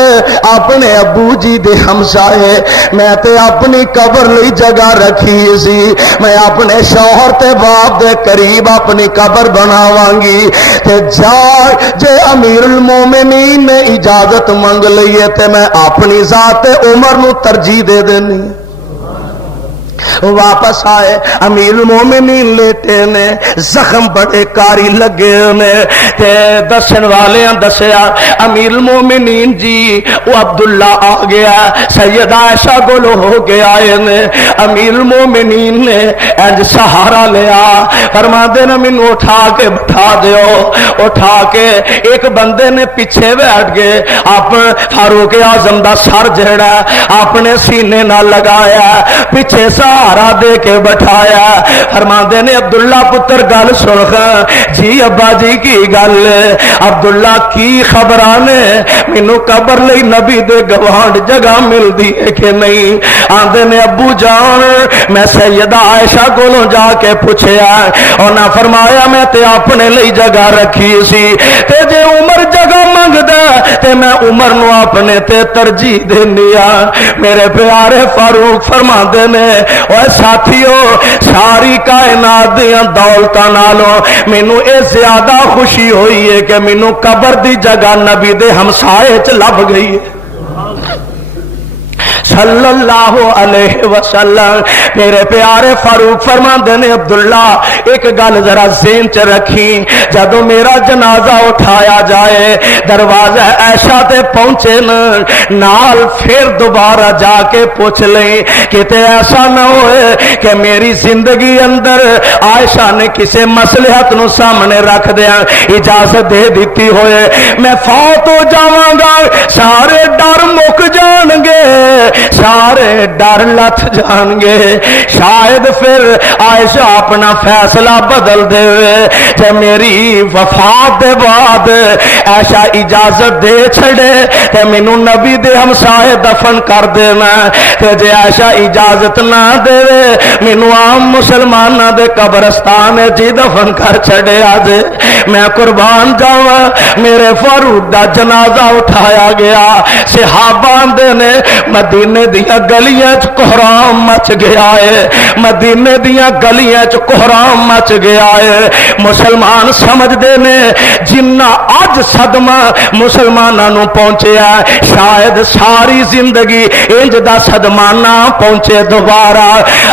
اپنے ابو جی دے ہمسائے میں تے اپنی قبر لئی جگہ رکھی سی میں اپنے شوہر تے باپ دے قریب اپنی قبر بناواں گی تے جا جے امیر المومنین نے اجازت منگ لئیے تے میں اپنی ذات عمر نو ترجیح دے دینی واپس آئے امیر المومنین لیٹے نے زخم بڑے کاری لگے نے تے دسن والے دسیا امیر المومنین جی وہ عبداللہ آ گیا سیدہ عائشہ گولو ہو کے آئے نے امیر المومنین نے انج سہارا لیا فرما دینا مینوں اٹھا کے بٹھا دیو اٹھا کے ایک بندے نے پیچھے بیٹھ گئے آپ فاروق اعظم دا سر جڑا اپنے سینے نہ لگایا پیچھے سہارا دے کے بٹھایا فرماندے نے عبداللہ پتر گل سن جی ابا جی کی گل عبداللہ کی خبرانے مینوں قبر لئی نبی دے گوانڈ جگہ ملدی ہے کہ نہیں آندے نے ابو جان میں سیدہ عائشہ کولوں جا کے پوچھیا انہاں فرمایا میں تے اپنے لئی جگہ رکھی سی تے جے عمر جگہ منگدا تے میں عمر نو اپنے تے ترجیح دینی آ میرے پیارے فاروق فرماندے نے اوے ساتھیو ساری کائنات دیاں دولتاں نالوں مینوں اے زیادہ خوشی ہوئی ہے کہ مینوں قبر دی جگہ نبی دے ہمسائے چ لب گئی ہے صلی اللہ علیہ وسلم میرے پیارے فاروق فرماندے نے عبداللہ ایک گل ذرا ذہن چ رکھی جدو میرا جنازہ اٹھایا جائے دروازہ عائشہ تے پہنچے نال پھر دوبارہ جا کے پوچھ لیں کتے ایسا نہ ہوئے کہ میری زندگی اندر عائشہ نے کسی مصلحت نو سامنے رکھ دیا اجازت دے دیتی ہوئے میں فوت ہو جاواں گا سارے ڈر مک جان گے سارے ڈر لت جان گے شاید پھر عائشہ اپنا فیصلہ بدل دے جے میری وفات دے بعد عائشہ اجازت دے چھڑے تے مینوں نبی دے ہمسائے دفن کر دینا تے جے عائشہ اجازت نہ دے مینوں عام مسلماناں دے قبرستان جی دفن کر چھڑے آج میں قربان جاواں میرے فاروق دا جنازہ اٹھایا گیا صحابہ دے نے مدینے دیاں گلیاں چ کوہرام مچ گیا ہے مدینے دیاں گلیاں چ کوہرام مچ گیا ہے مسلمان سمجھ دے نے جنہ اج صدمہ مسلماناں نو پہنچیا شاید ساری زندگی انج دا صدمہ نہ پہنچے دوبارہ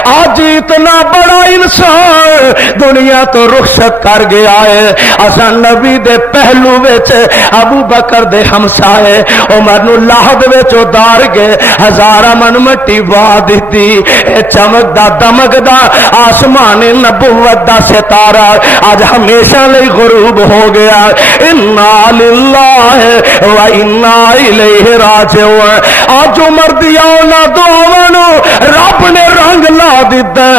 آج اتنا بڑا انسان دنیا تو رخصت کر گیا ہے اساں نبی دے پہلو وچ ابو بکر دے ہمسائے عمر نو لاہد وچ اتار کے ہزارہ من مٹی وا دیتی اے چمک دا دمک دا آسمان نبوت دا ستارہ آج ہمیشہ لئی غروب ہو گیا انا للہ و انا الیہ راجعون آج عمر دی اولاد دعوانو رب نے رنگ لا دیتا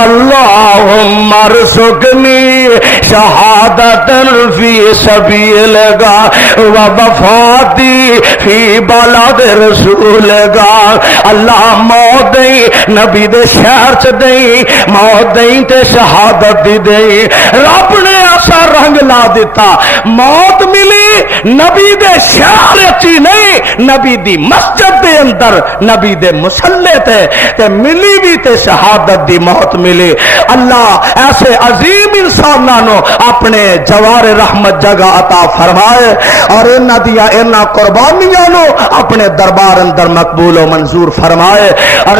اللہم ارزقنی شہادت فی سبیلک و وفاتی فی بلد رسولک اللہ موت دیں نبی دے شہر چ دیں موت دیں تے شہادت دی دیں رب نے ایسا رنگ لا دیتا موت ملی نبی دے شہر چی نہیں نبی دی مسجد دے اندر نبی دے مسلح تے ملی بھی تے شہادت دی موت ملی اللہ ایسے عظیم انسانانو اپنے جوار رحمت جگہ عطا فرمائے اور انہ دیا انہ قربانیانو اپنے دربار اندر مقبول و منظور فرمائے اور